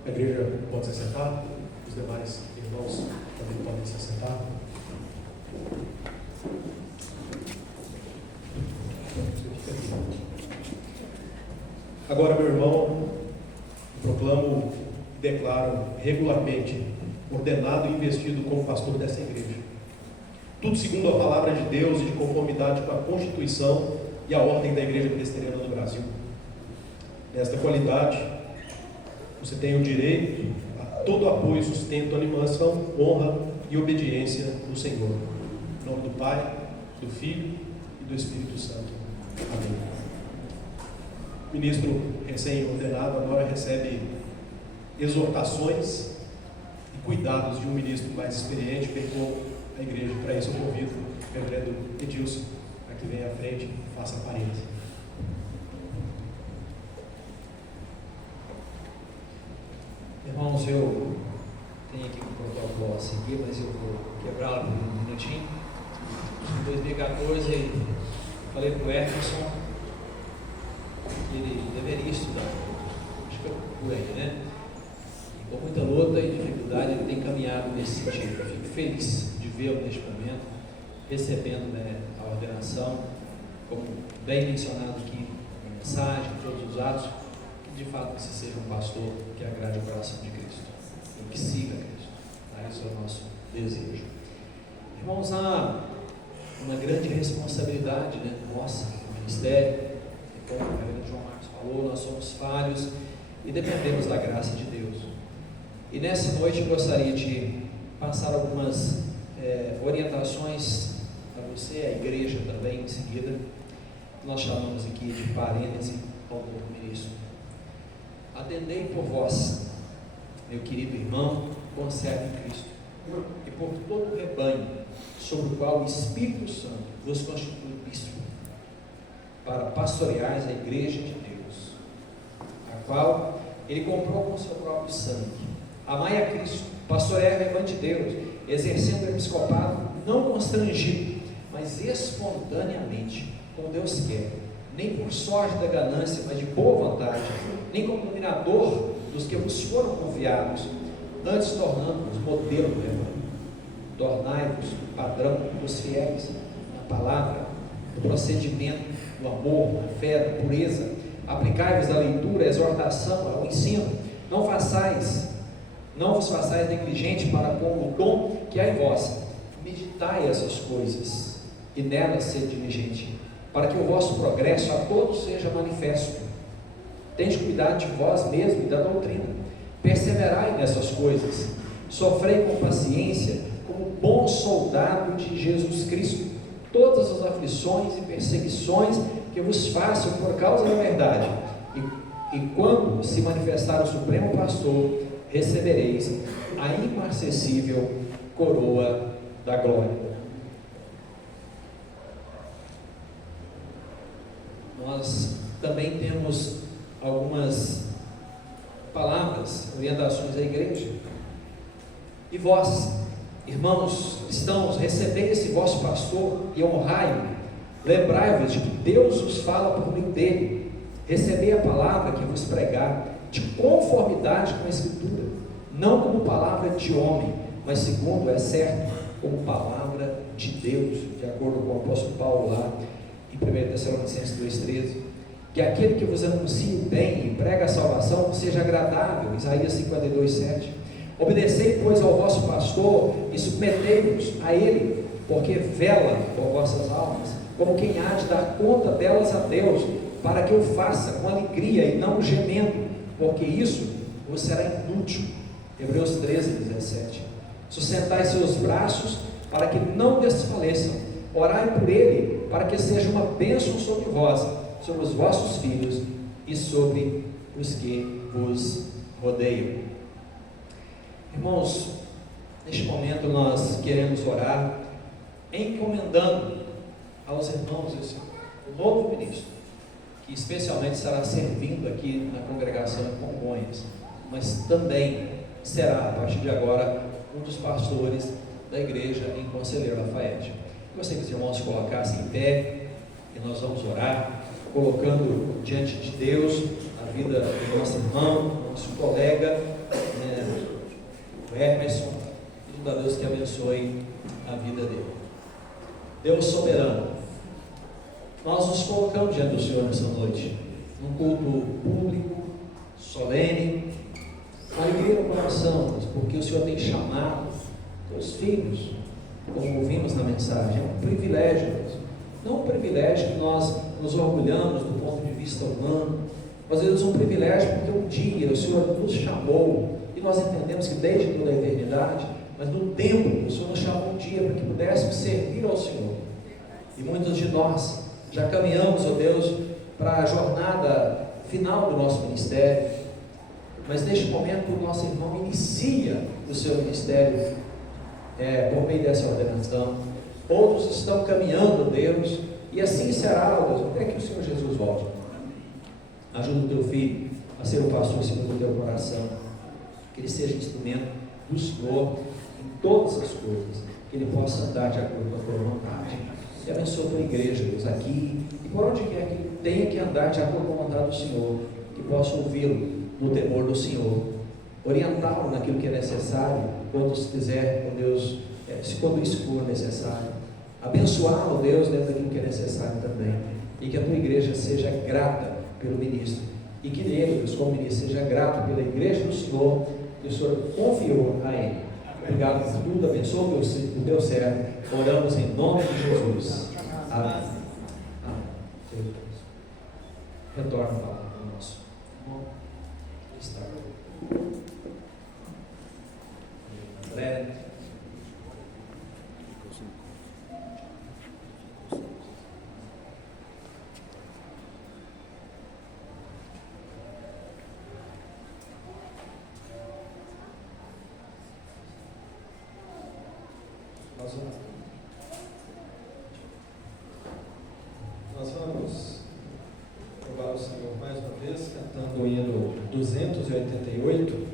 A igreja pode se assentar, os demais irmãos também podem se assentar. Agora, meu irmão, proclamo e declaro regularmente ordenado e investido como pastor dessa igreja. Tudo segundo a palavra de Deus e de conformidade com a Constituição e a ordem da Igreja Presbiteriana do Brasil. Nesta qualidade, você tem o direito a todo apoio, sustento, animação, honra e obediência do Senhor. Em nome do Pai, do Filho e do Espírito Santo. Amém. O ministro recém-ordenado agora recebe exortações e cuidados de um ministro mais experiente, bem como a igreja. Para isso eu convido o reverendo Edilson a que venha à frente e faça a parede. Irmãos, eu tenho aqui um protocolo a seguir, mas eu vou quebrá-lo por um minutinho. Em 2014, falei para o Emerson que ele deveria estudar. Acho que é por aí, né? E com muita luta e dificuldade, ele tem caminhado nesse sentido. Eu fico feliz de vê-lo neste momento, recebendo, né, a ordenação, como bem mencionado aqui na mensagem, em todos os atos. De fato, que você seja um pastor que agrade o coração de Cristo, e que siga Cristo. Tá? Esse é o nosso desejo. Irmãos, há uma grande responsabilidade, né, nossa, no ministério. Como o reverendo João Marcos falou, nós somos falhos e dependemos da graça de Deus. E nessa noite eu gostaria de passar algumas orientações a você, a igreja também em seguida. Nós chamamos aqui de parêntese ao novo ministro. Atendei por vós, meu querido irmão, conservo em Cristo, e por todo o rebanho, sobre o qual o Espírito Santo vos constitui bispo, para pastoreais a igreja de Deus, a qual ele comprou com o seu próprio sangue. Amai a Cristo, pastoreai o rebanho de Deus, exercendo o episcopado não constrangido, mas espontaneamente, como Deus quer, nem por sorte da ganância, mas de boa vontade, nem como dominador dos que vos foram confiados, antes tornando-vos modelo do rebanho. Tornai-vos padrão dos fiéis na palavra, no procedimento, no amor, na fé, na pureza. Aplicai-vos à leitura, à exortação, ao ensino. Não vos façais negligente para com o dom que há em vós. Meditai essas coisas e nelas sede diligente, para que o vosso progresso a todos seja manifesto. Tende cuidado de vós mesmo e da doutrina. Perseverai nessas coisas. Sofrei com paciência, como bom soldado de Jesus Cristo, todas as aflições e perseguições que vos façam por causa da verdade. E quando se manifestar o Supremo Pastor, recebereis a imarcessível coroa da glória. Nós também temos algumas palavras, orientações à igreja. E vós, irmãos cristãos, recebei esse vosso pastor e honrai-o. Lembrai-vos de que Deus vos fala por meio dele. Recebei a palavra que vos pregar, de conformidade com a Escritura, não como palavra de homem, mas segundo é certo, como palavra de Deus, de acordo com o apóstolo Paulo lá em 1 Tessalonicenses 2,13. Que aquele que vos anuncie o bem e prega a salvação seja agradável, Isaías 52,7. Obedecei, pois, ao vosso pastor e submetei-vos a ele, porque vela por vossas almas, como quem há de dar conta delas a Deus, para que o faça com alegria e não gemendo, porque isso vos será inútil. Hebreus 13,17. Sustentai seus braços para que não desfaleçam. Orai por ele, para que seja uma bênção sobre vós, sobre os vossos filhos e sobre os que vos rodeiam. Irmãos, neste momento nós queremos orar, encomendando aos irmãos o novo ministro, que especialmente estará servindo aqui na congregação em Congonhas, mas também será, a partir de agora, um dos pastores da igreja em Conselheiro Lafayette. Eu gostaria que os irmãos se colocassem em pé e nós vamos orar, colocando diante de Deus a vida do nosso irmão, nosso colega, o Emerson, pedindo a Deus que abençoe a vida dele. Deus soberano, nós nos colocamos diante do Senhor nessa noite, num culto público, solene, com alegria no coração, Deus, porque o Senhor tem chamado teus filhos, como ouvimos na mensagem. É um privilégio, Deus. Não um privilégio que nós nos orgulhamos do ponto de vista humano, mas Deus, um privilégio porque um dia o Senhor nos chamou, e nós entendemos que desde toda a eternidade, mas no tempo o Senhor nos chamou um dia para que pudéssemos servir ao Senhor. E muitos de nós já caminhamos, ó Deus, para a jornada final do nosso ministério, mas neste momento o nosso irmão inicia o seu ministério por meio dessa ordenação. Outros estão caminhando, Deus, e assim será, ó Deus, até que o Senhor Jesus volte. Ajuda o teu filho a ser o pastor segundo o teu coração, que ele seja instrumento do Senhor em todas as coisas, que ele possa andar de acordo com a tua vontade. E abençoa a tua igreja, Deus, aqui e por onde quer que ele tenha que andar de acordo com a vontade do Senhor, que possa ouvi-lo no temor do Senhor, orientá-lo naquilo que é necessário, quando se quiser, ó Deus, quando isso for necessário, abençoá-lo, Deus, dentro daquilo que é necessário também, e que a tua igreja seja grata pelo ministro, e que ele, Deus, como ministro, seja grato pela igreja do Senhor, que o Senhor confiou a ele. Obrigado por tudo, abençoa o teu servo, oramos em nome de Jesus. Amém. Amém. Retorna a palavra do nosso irmão. Está. André. Nós vamos louvar o Senhor mais uma vez, cantando o hino 288,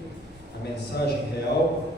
a mensagem real.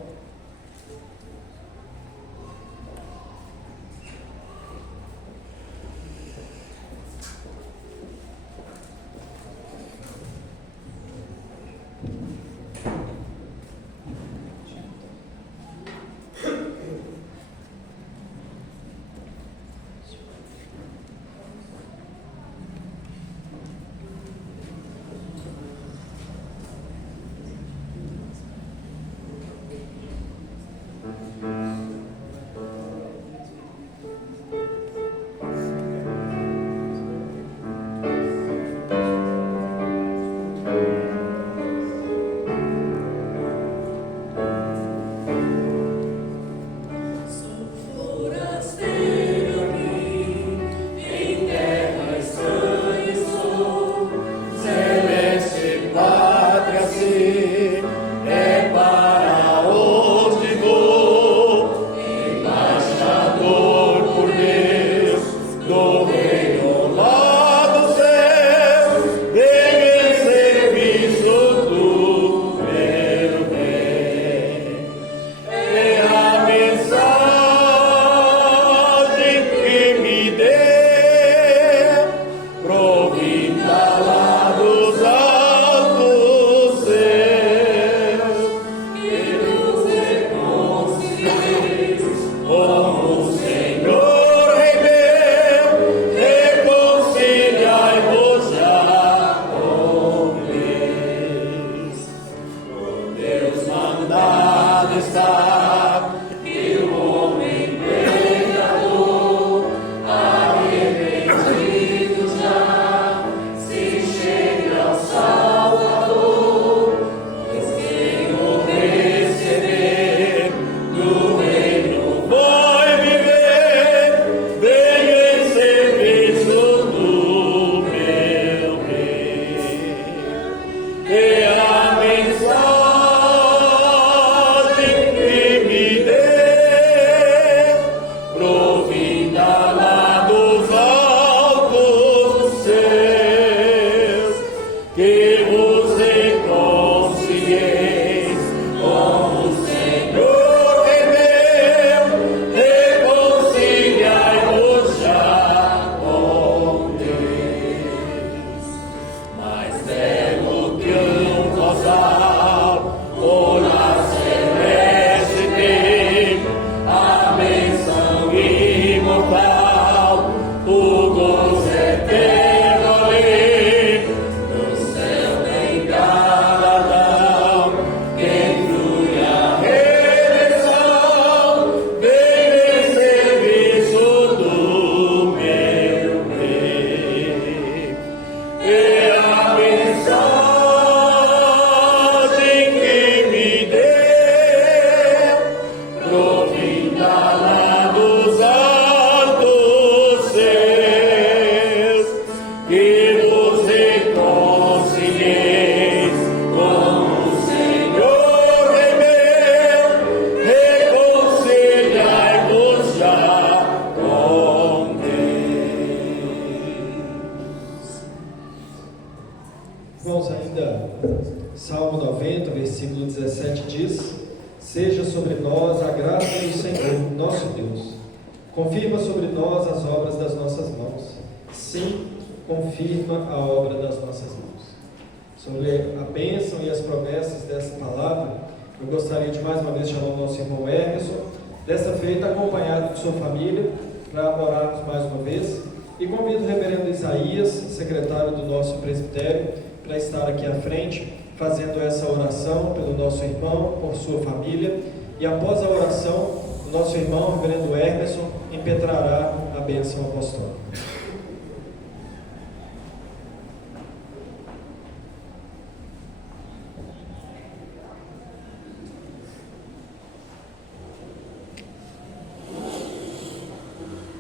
Irmãos, ainda Salmo 90, versículo 17 diz: seja sobre nós a graça do Senhor, nosso Deus. Confirma sobre nós as obras das nossas mãos. Sim, confirma a obra das nossas mãos. Sobre a bênção e as promessas dessa palavra, eu gostaria de mais uma vez chamar o nosso irmão Emerson, dessa feita acompanhado de sua família, para orarmos mais uma vez. E convido o reverendo Isaías, secretário do nosso presbitério, para estar aqui à frente, fazendo essa oração pelo nosso irmão, por sua família. E após a oração, o nosso irmão, o reverendo Emerson, impetrará a bênção apostólica.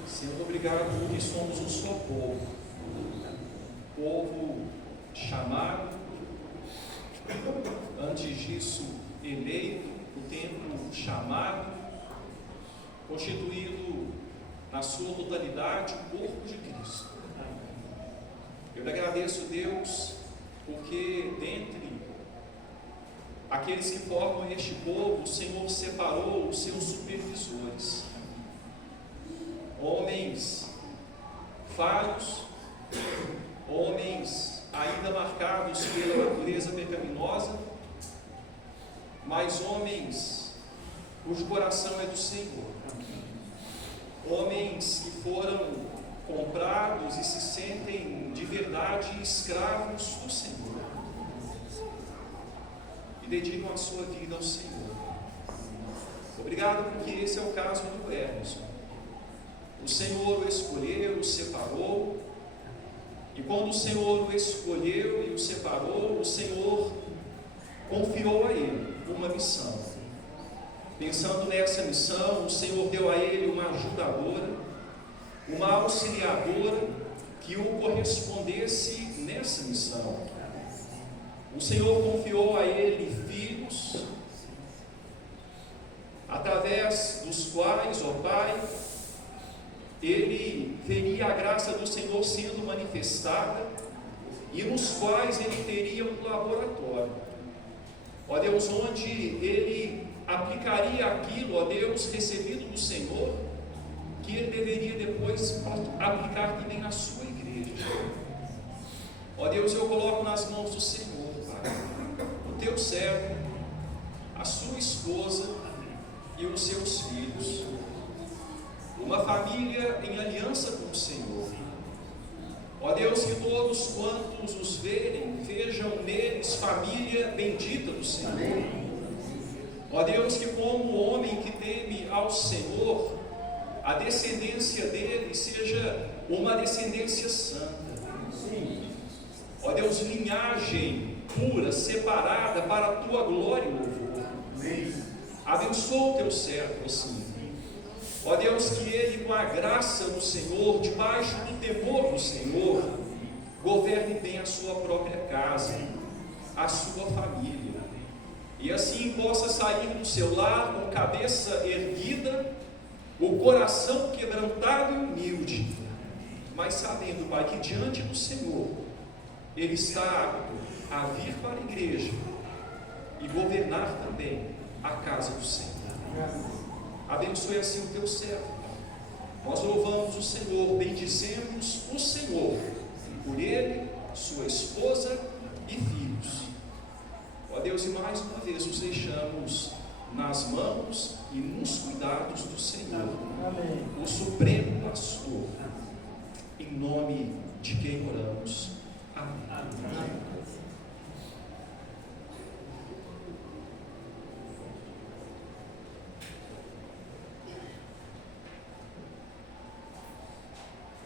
Senhor, obrigado porque somos o seu povo. Povo chamado, antes disso eleito, o tempo chamado, constituído na sua totalidade o corpo de Cristo. Eu lhe agradeço, Deus, porque dentre aqueles que formam este povo, o Senhor separou os seus supervisores, homens falhos, homens ainda marcados pela natureza pecaminosa, mas homens cujo coração é do Senhor, homens que foram comprados e se sentem de verdade escravos do Senhor e dedicam a sua vida ao Senhor. Obrigado, porque esse é o caso do Emerson. O Senhor o escolheu, o separou, e quando o Senhor o escolheu e o separou, o Senhor confiou a ele uma missão. Pensando nessa missão, o Senhor deu a ele uma ajudadora, uma auxiliadora que o correspondesse nessa missão. O Senhor confiou a ele filhos, através dos quais, ó Pai, ele veria a graça do Senhor sendo manifestada e nos quais ele teria um laboratório. Ó Deus, onde ele aplicaria aquilo, ó Deus, recebido do Senhor, que ele deveria depois aplicar também na sua igreja. Ó Deus, eu coloco nas mãos do Senhor, Pai, o teu servo, a sua esposa e os seus filhos, uma família em aliança com o Senhor. Ó Deus, que todos quantos os verem, vejam neles família bendita do Senhor. Ó Deus, que como o homem que teme ao Senhor, a descendência dele seja uma descendência santa. Ó Deus, linhagem pura, separada para a tua glória e louvor. Abençoa o teu servo assim. Ó Deus, que ele, com a graça do Senhor, debaixo do temor do Senhor, governe bem a sua própria casa, a sua família, e assim possa sair do seu lar com cabeça erguida, o coração quebrantado e humilde, mas sabendo, Pai, que diante do Senhor ele está apto a vir para a igreja e governar também a casa do Senhor. Abençoe assim o teu servo. Nós louvamos o Senhor, bendizemos o Senhor por ele, sua esposa e filhos. Ó Deus, e mais uma vez nos deixamos nas mãos e nos cuidados do Senhor, o Supremo Pastor, em nome de quem oramos. Amém.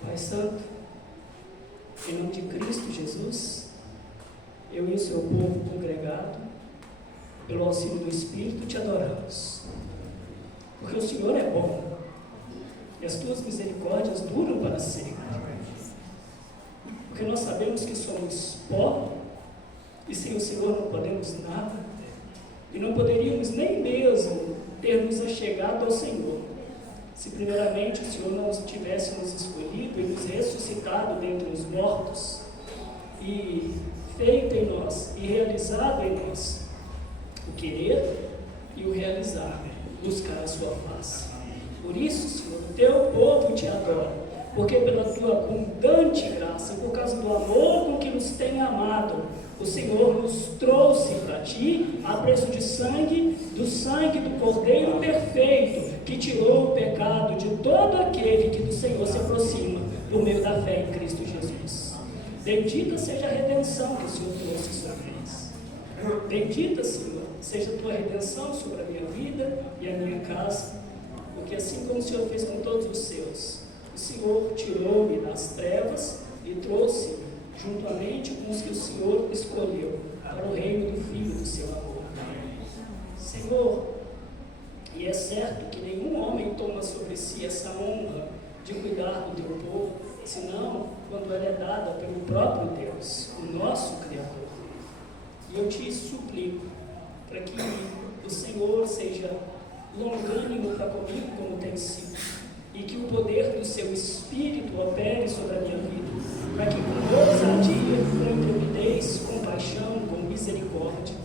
Pai Santo, em nome de Cristo Jesus, eu e o seu povo congregado, pelo auxílio do Espírito, te adoramos, porque o Senhor é bom, e as tuas misericórdias duram para sempre, porque nós sabemos que somos pó, e sem o Senhor não podemos nada, e não poderíamos nem mesmo ter nos achegado ao Senhor, se primeiramente o Senhor não tivesse nos escolhido e nos ressuscitado dentre os mortos, e feito em nós, e realizado em nós, o querer e o realizar, buscar a sua face. Por isso, Senhor, o teu povo te adora, porque pela tua abundante graça, por causa do amor com que nos tem amado, o Senhor nos trouxe para ti a preço de sangue, do sangue do Cordeiro perfeito, que tirou o pecado de todo aquele que do Senhor se aproxima, por meio da fé em Cristo Jesus. Bendita seja a redenção que o Senhor trouxe sobre nós. Bendita, Senhor, seja a tua redenção sobre a minha vida e a minha casa, porque assim como o Senhor fez com todos os seus, o Senhor tirou-me das trevas e trouxe juntamente com os que o Senhor escolheu para o reino do Filho do seu amor. Senhor, e é certo que nenhum homem toma sobre si essa honra de cuidar do teu povo, senão quando ela é dada pelo próprio Deus, o nosso Criador. E eu te suplico para que o Senhor seja longânimo para comigo como tem sido, Espírito opere sobre a minha vida, para que com ousadia, com intrepidez, com paixão, com misericórdia,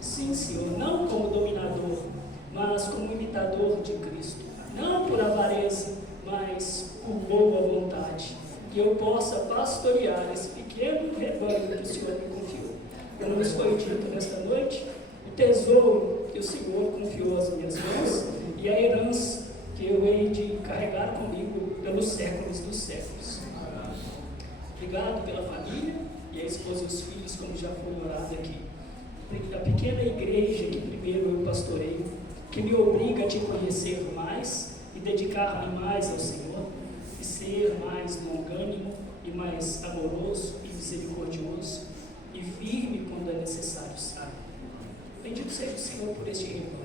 sim, Senhor, não como dominador, mas como imitador de Cristo, não por avareza, mas por boa vontade, que eu possa pastorear esse pequeno rebanho que o Senhor me confiou. Como nos foi dito nesta noite, o tesouro que o Senhor confiou às minhas mãos e a herança que eu hei de carregar comigo pelos séculos dos séculos. Obrigado pela família e a esposa e os filhos, como já foi orado aqui. A pequena igreja que primeiro eu pastoreio, que me obriga a te conhecer mais e dedicar-me mais ao Senhor, e ser mais longânimo e mais amoroso e misericordioso e firme quando é necessário ser. Bendito seja o Senhor por este rebanho,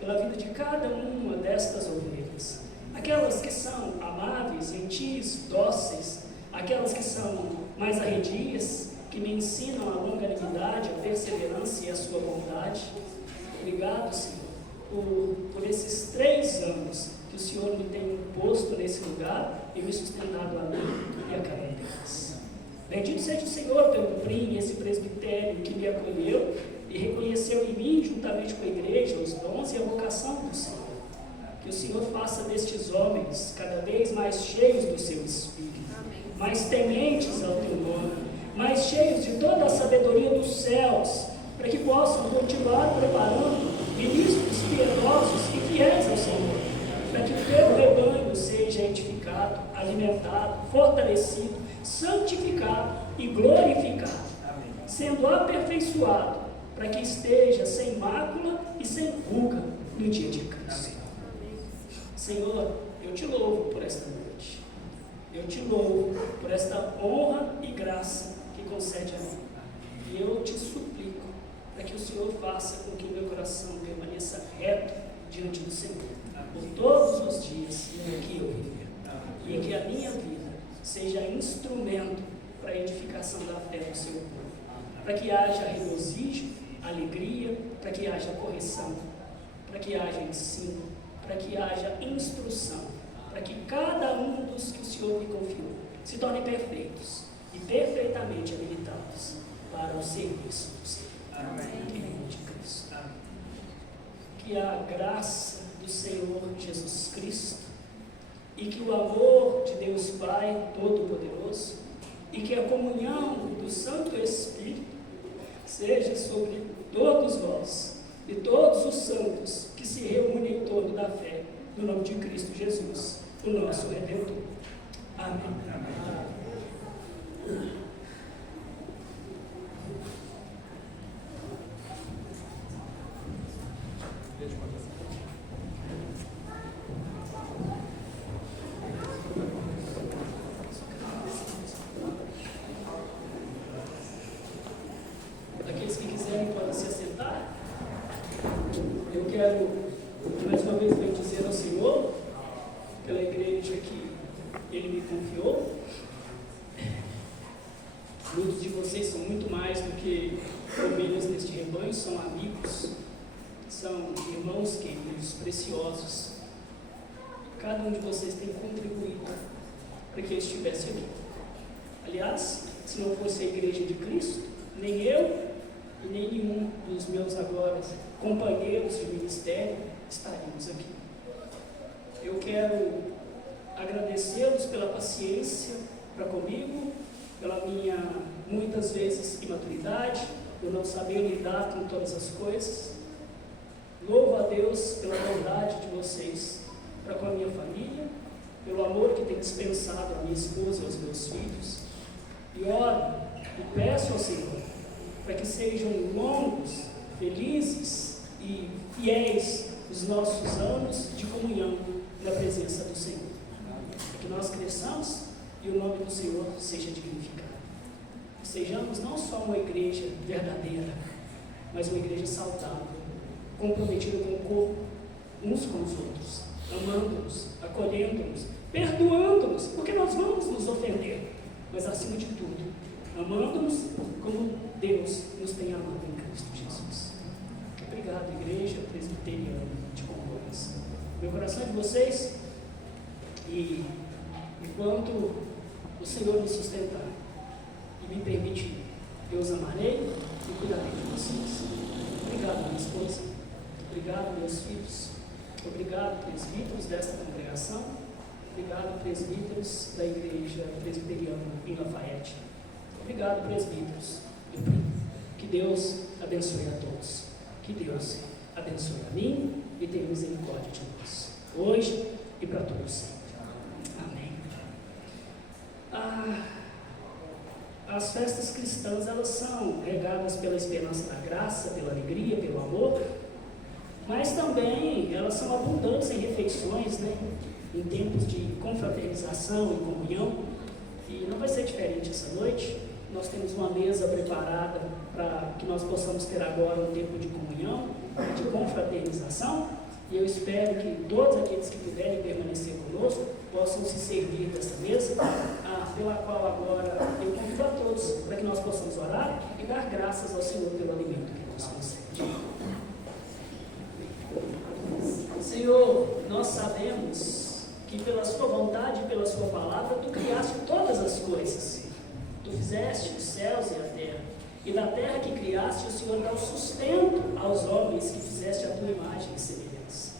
pela vida de cada uma destas ovelhas, aquelas que são amáveis, gentis, dóceis, aquelas que são mais arredias, que me ensinam a longanimidade, a perseverança e a sua bondade. Obrigado, Senhor, por esses 3 anos que o Senhor me tem posto nesse lugar e me sustentado a mim e a cada um deles. Bendito seja o Senhor pelo PRIM, esse presbitério que me acolheu e reconheceu em mim, juntamente com a igreja, os dons e a vocação do Senhor. Que o Senhor faça destes homens cada vez mais cheios do seu Espírito, mais tementes ao teu nome, mais cheios de toda a sabedoria dos céus, para que possam continuar preparando ministros piedosos e fiéis ao Senhor, para que o teu rebanho seja edificado, alimentado, fortalecido, santificado e glorificado, sendo aperfeiçoado, para que esteja sem mácula e sem ruga no dia de Cristo. Senhor, eu te louvo por esta noite. Eu te louvo por esta honra e graça que concede a mim. E eu te suplico para que o Senhor faça com que o meu coração permaneça reto diante do Senhor, por todos os dias que eu viver. E que a minha vida seja instrumento para a edificação da fé do seu povo. Para que haja regozijo, alegria, para que haja correção, para que haja ensino, para que haja instrução, para que cada um dos que o Senhor me confiou se tornem perfeitos e perfeitamente habilitados para o serviço do Senhor. Em nome de Cristo. Que a graça do Senhor Jesus Cristo e que o amor de Deus Pai Todo-Poderoso e que a comunhão do Santo Espírito seja sobre todos vós e todos os santos que se reúnem em torno da fé, no nome de Cristo Jesus, o nosso Redentor. Amém. Aqueles que quiserem podem se assentar. Eu quero mais uma vez bendizer ao Senhor pela igreja que Ele me confiou. Muitos de vocês são muito mais do que ovelhas neste rebanho, são amigos, são irmãos queridos, preciosos. Cada um de vocês tem contribuído para que eu estivesse aqui. Aliás, se não fosse a igreja de Cristo, nem eu e nem nenhum dos meus agora companheiros de ministério estaríamos aqui. Eu quero agradecê-los pela paciência para comigo, pela minha, muitas vezes, imaturidade, por não saber lidar com todas as coisas. Louvo a Deus pela bondade de vocês para com a minha família, pelo amor que tem dispensado a minha esposa e aos meus filhos. E oro e peço ao Senhor para que sejam longos, felizes e fiéis os nossos anos de comunhão na presença do Senhor. Para que nós cresçamos e o nome do Senhor seja dignificado. Que sejamos não só uma igreja verdadeira, mas uma igreja saudável, comprometida com o corpo, uns com os outros, amando-nos, acolhendo-nos, perdoando-nos, porque nós vamos nos ofender, mas acima de tudo, amando-nos como Deus nos tem amado em Cristo Jesus. Obrigado, igreja presbiteriana de Congonhas. Meu coração é de vocês e enquanto o Senhor me sustentar e me permitir, eu os amarei e cuidarei de vocês. Obrigado, minha esposa. Obrigado, meus filhos. Obrigado, presbíteros desta congregação. Obrigado, presbíteros da Igreja Presbiteriana em Lafayette. Obrigado, presbíteros. Que Deus abençoe a todos. Que Deus abençoe a mim e tenha misericórdia de nós, hoje e para todos sempre. Amém. As festas cristãs, elas são regadas pela esperança da graça, pela alegria, pelo amor, mas também elas são abundantes em refeições, né? Em tempos de confraternização e comunhão, e não vai ser diferente essa noite. Nós temos uma mesa preparada para que nós possamos ter agora um tempo de comunhão, de confraternização, e eu espero que todos aqueles que puderem permanecer conosco possam se servir dessa mesa, pela qual agora eu convido a todos para que nós possamos orar e dar graças ao Senhor pelo alimento que nos concede. Senhor, nós sabemos que pela sua vontade e pela sua palavra, tu criaste todas as coisas. Tu fizeste os céus e a terra, e da terra que criaste, o Senhor dá o sustento aos homens que fizeste a tua imagem e semelhança.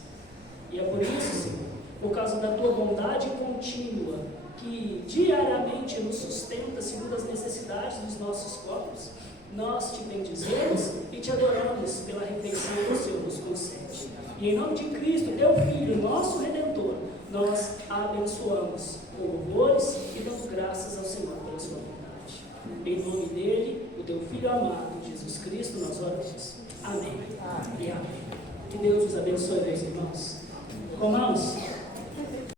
E é por isso, Senhor, por causa da tua bondade contínua, que diariamente nos sustenta segundo as necessidades dos nossos corpos, nós te bendizemos e te adoramos pela refeição que o Senhor nos concede. E em nome de Cristo, teu Filho, nosso Redentor, nós a abençoamos com louvores e damos graças ao Senhor pela sua bondade. Em nome dele, o teu Filho amado, Jesus Cristo, nós oramos. Amém. E amém. Que Deus os abençoe, meus irmãos. Comamos.